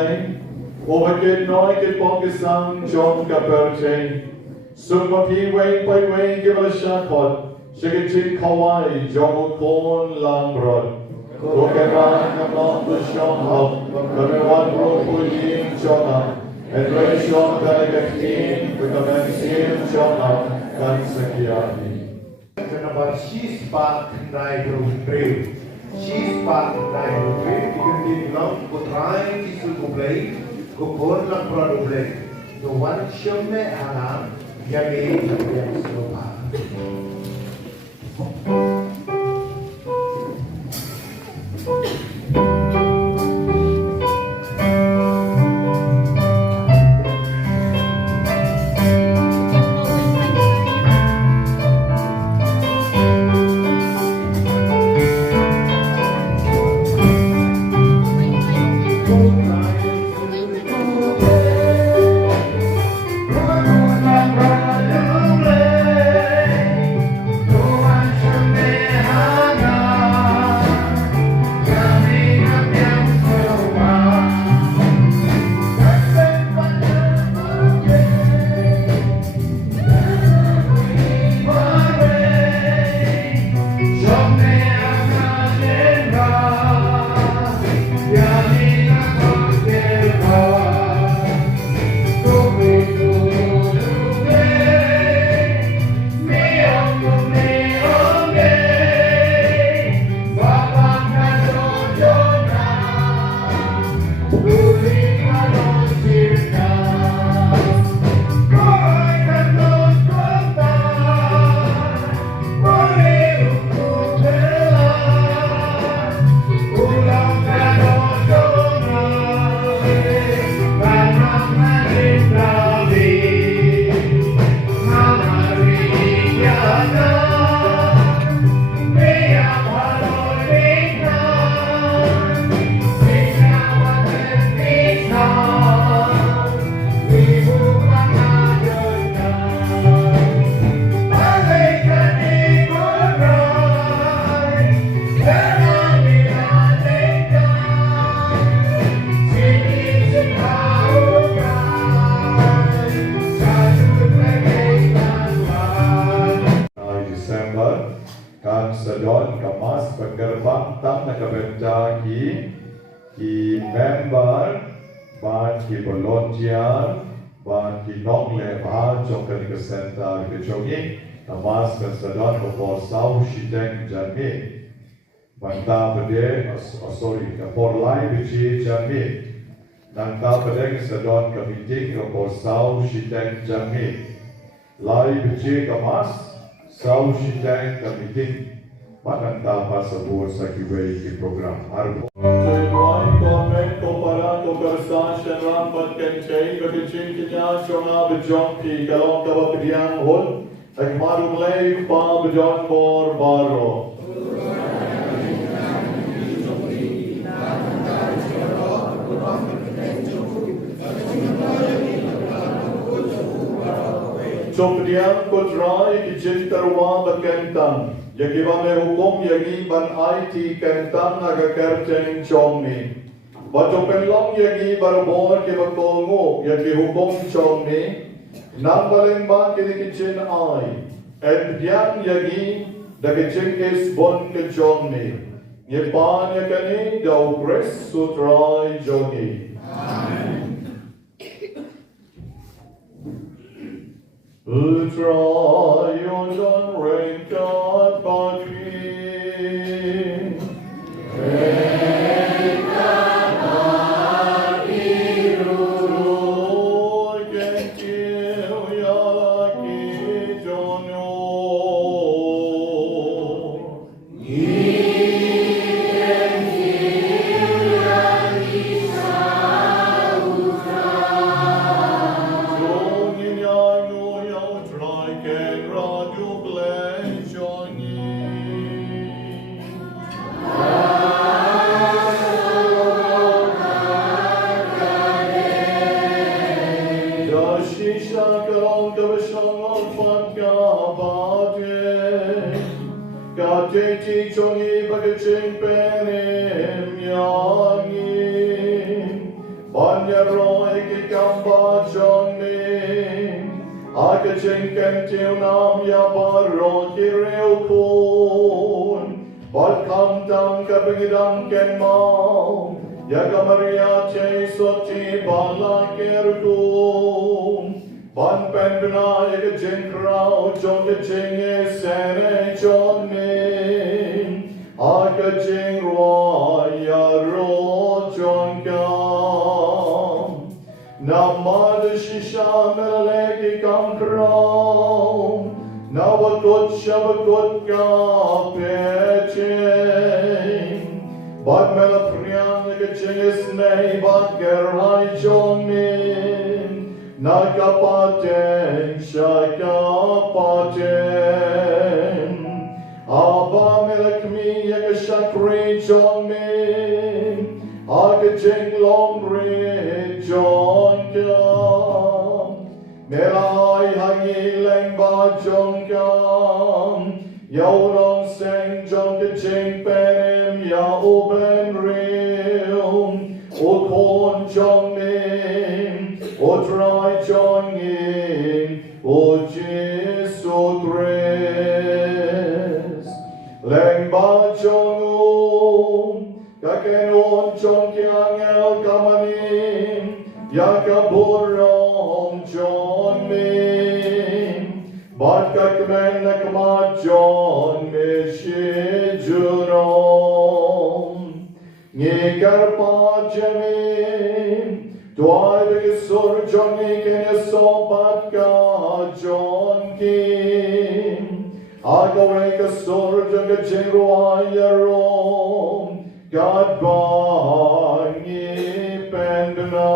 lane. Overget noi ke pokisang John Kaperchain. Summa pi wait by way give a shakot. Shigit Kawai, John Corn Lambrod. Kokeran among the Sean Hub, the one road Puyin Jonah, and Ray Sean Dagakin with the Maxim Jonah, Kansakiani. Kenapa she's Bakhyndai Brave. She's Bakhyndai Brave. You can get long, go try, kisul go play, go born lang pro play. The one show me alam, yami, yami slopa. Kan sedon kemas bergerbang tam nak benda ki member ban ki volunteer ban ki nong le ba jokan ke center ke jogi kemas kan sedon ko sau shiteng jami banta pede sorry ke for live ji jami nanta pede sedon ke meeting ko sau shiteng jami live ji kemas Sau Shitom Thematic Pananta pasabur sa Kiba ki program Haduh. Tuan komen ko para ko bersasyan rampat kencay berkecing kenya shona bejong ki kalong kabapdiang hol ay marung lay pa bejong por baro. Somdiang ko try kijin tarwa bakentang. Yagiba me hukum yagi ban IT kentang aga kerteng chongni. Bato penlong yagi barbor ke bakongo yagi hukum chongni. Nang baleng ba kini kijin ay. And diang yagi da kijin is bon ke chongni. Yepan yakani daw pres sutray jogi. Try your done rain God Bakhuid. Rain God Bakhuid. Lord can kill yaki jono. Kateti choni bagaching penem yangin Banya roi ki kamba jongni. Aka jinken tiu nam ya baro ki reu kun. Bal kam tam ka bingidam ken mau. Ya kamaria che soti bala kerkun. Ban pendna ya jing krau jong ke jing sene jongni. Aka jing roi ya ro jong kam. Namad shisha meleki kam krau. Navakot shavakot ka peche. Bad mela priyan ke chingis nei bad gerai jongni. Nakapaten shakapaten. Abba melekmi yek shakri jongni. Aga jing long ri jongkam. Melai hangi leng ba jongkam. Yaurong seng jongke jing penim ya uben rium. O kon jongnim, o dry jongin, o jisu tres. Leng ba jongum, kakenon jongki angel kamanim, yakaburong jongnim. Bad kakmen nakma jong mishijurom. Nikar pa jamim, tuai begi sur jongni kene sobat ka jongkim. Agawai ka sur jaga jengruai yarom, God bangi pendana.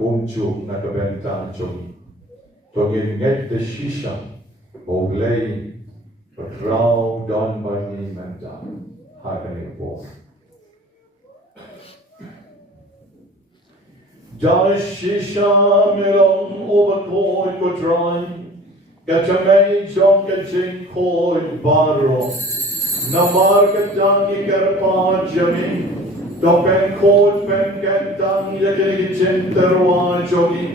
Umchuk nakabenta chuk. Togin get the shisha. Oglay. Patrao don bani menta. Happening for. Josh shisha milong overcoy kotrai. Kachamay jong kachin koi baro. Namar katangi karpa jamin. Dopen kod pen kentang yakini chinterwa jogi.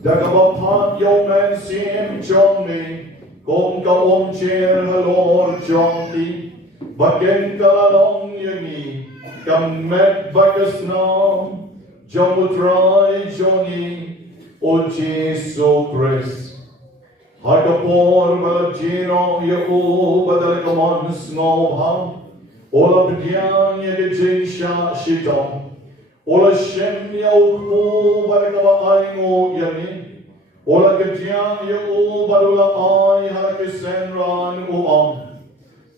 Dagabapat yo men sim jongni. Kong ka om cher halor jongdi. Bagen kalalong yungi. Kamet bagas nam. Jomutrai jongi. O Jesu Christ. Hagapor malajino yaku badalakaman snowham. Ola bdian yagijin Shitom. Ola shem yaukpu barakawa aingo yamin. Ola gadian yau barula ai hakisenran uam.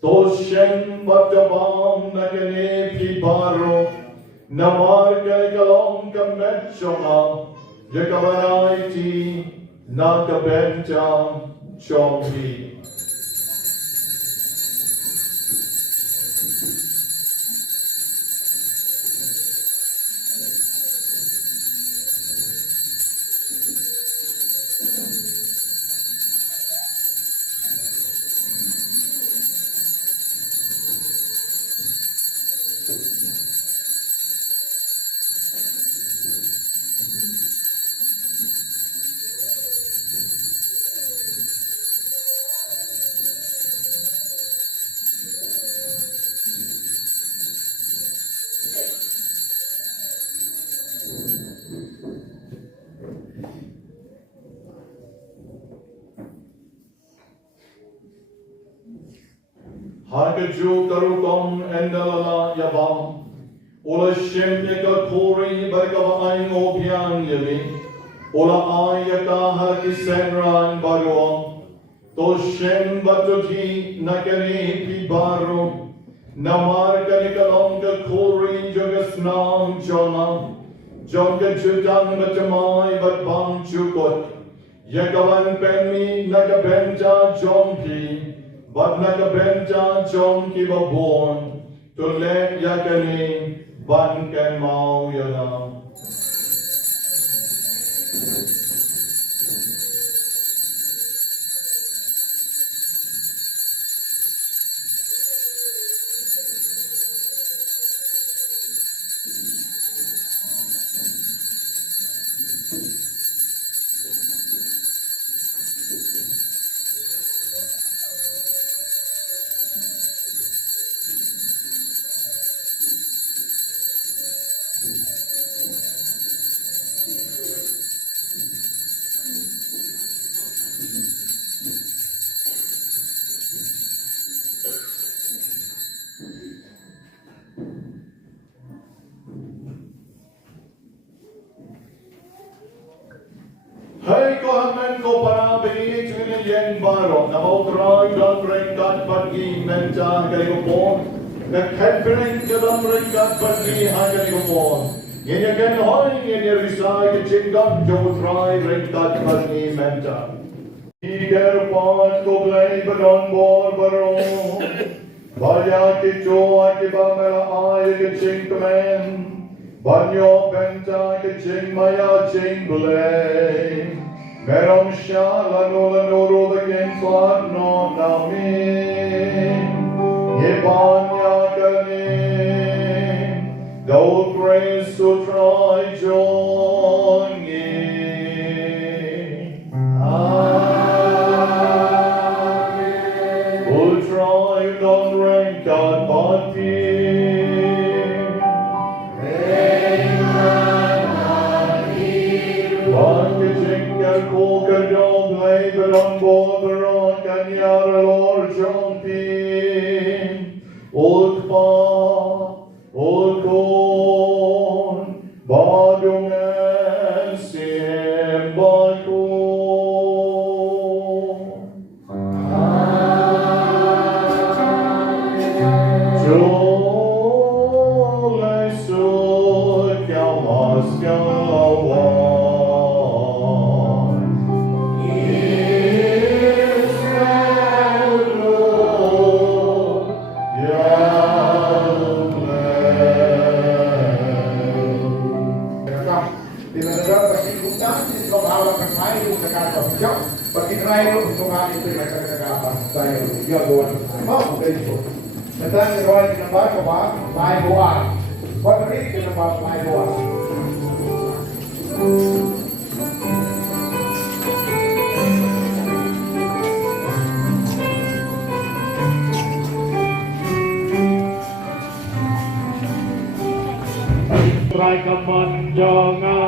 To shem batabam nagane pibaro. Namar kalong kamechoma. Yakabaraiti nakabenta chombi. Bakaju Karukong and Dalala Yabam. Ola Shemne Kakuri Barkava Aino Piang Yami. Ola Ayaka Harki Senran Baruam. Toshem Batuti Nakani Pibaru. Namar Kanikalong Kakuri Jogasnam Jonam. Jonga Judang Batamai Batbang Chukot. Yakawan Penmi Nakabenta Jompi. But Nakabenta Jom Kiba born. To let Yakani Ban Kan Mau Yana. Hey, Kohaman ko para bigay chune yen baro. Namo try don bring God pagi menta kali ko po. Na kadbring don bring God pagi ha kali ko po. Yen again hoy yen reside chingam jo try bring God pagi menta. Iger pan ko blay badon bor baro. Baya ki jo ki ba mela ay ki chingkamen. Banyo Bynta Kiching Maya Ching Blay Merom Shala Nola Noro the King Flat No Namin Yebanya Kanin Do praise to try John Amen Who try don't rank God Bati Koker John Labor on board the rock and Yara Lord John Pin Old Pa Old Corn Badung and Sim Bakhuid Jolai Sud Kalmas Kalawan Pagkitry mo, sumali ito yung nagkakagapas tayo. Gagawa ng mga ganito. Natang nagawa ng bago ba? Maibuan. What read ka na ba? Maibuan. Try come on, Jonga.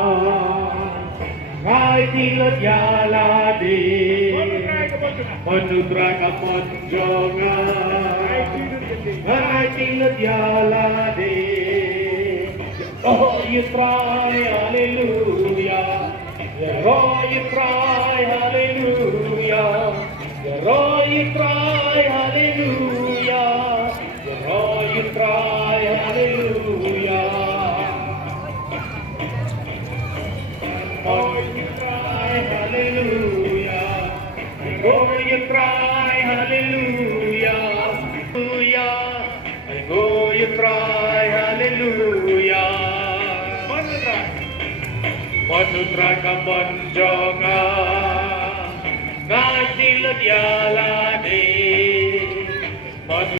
Ngai tilat yaladi, manudra kapon jonga. Ngai tilat yaladi, oh you try hallelujah, oh you try hallelujah, oh you try hallelujah, oh you try hallelujah. Oh, you cry, hallelujah. Oh, you cry, hallelujah. Hallelujah. Oh, you cry, hallelujah. Manutra ka banjonga. Nagdilat yala.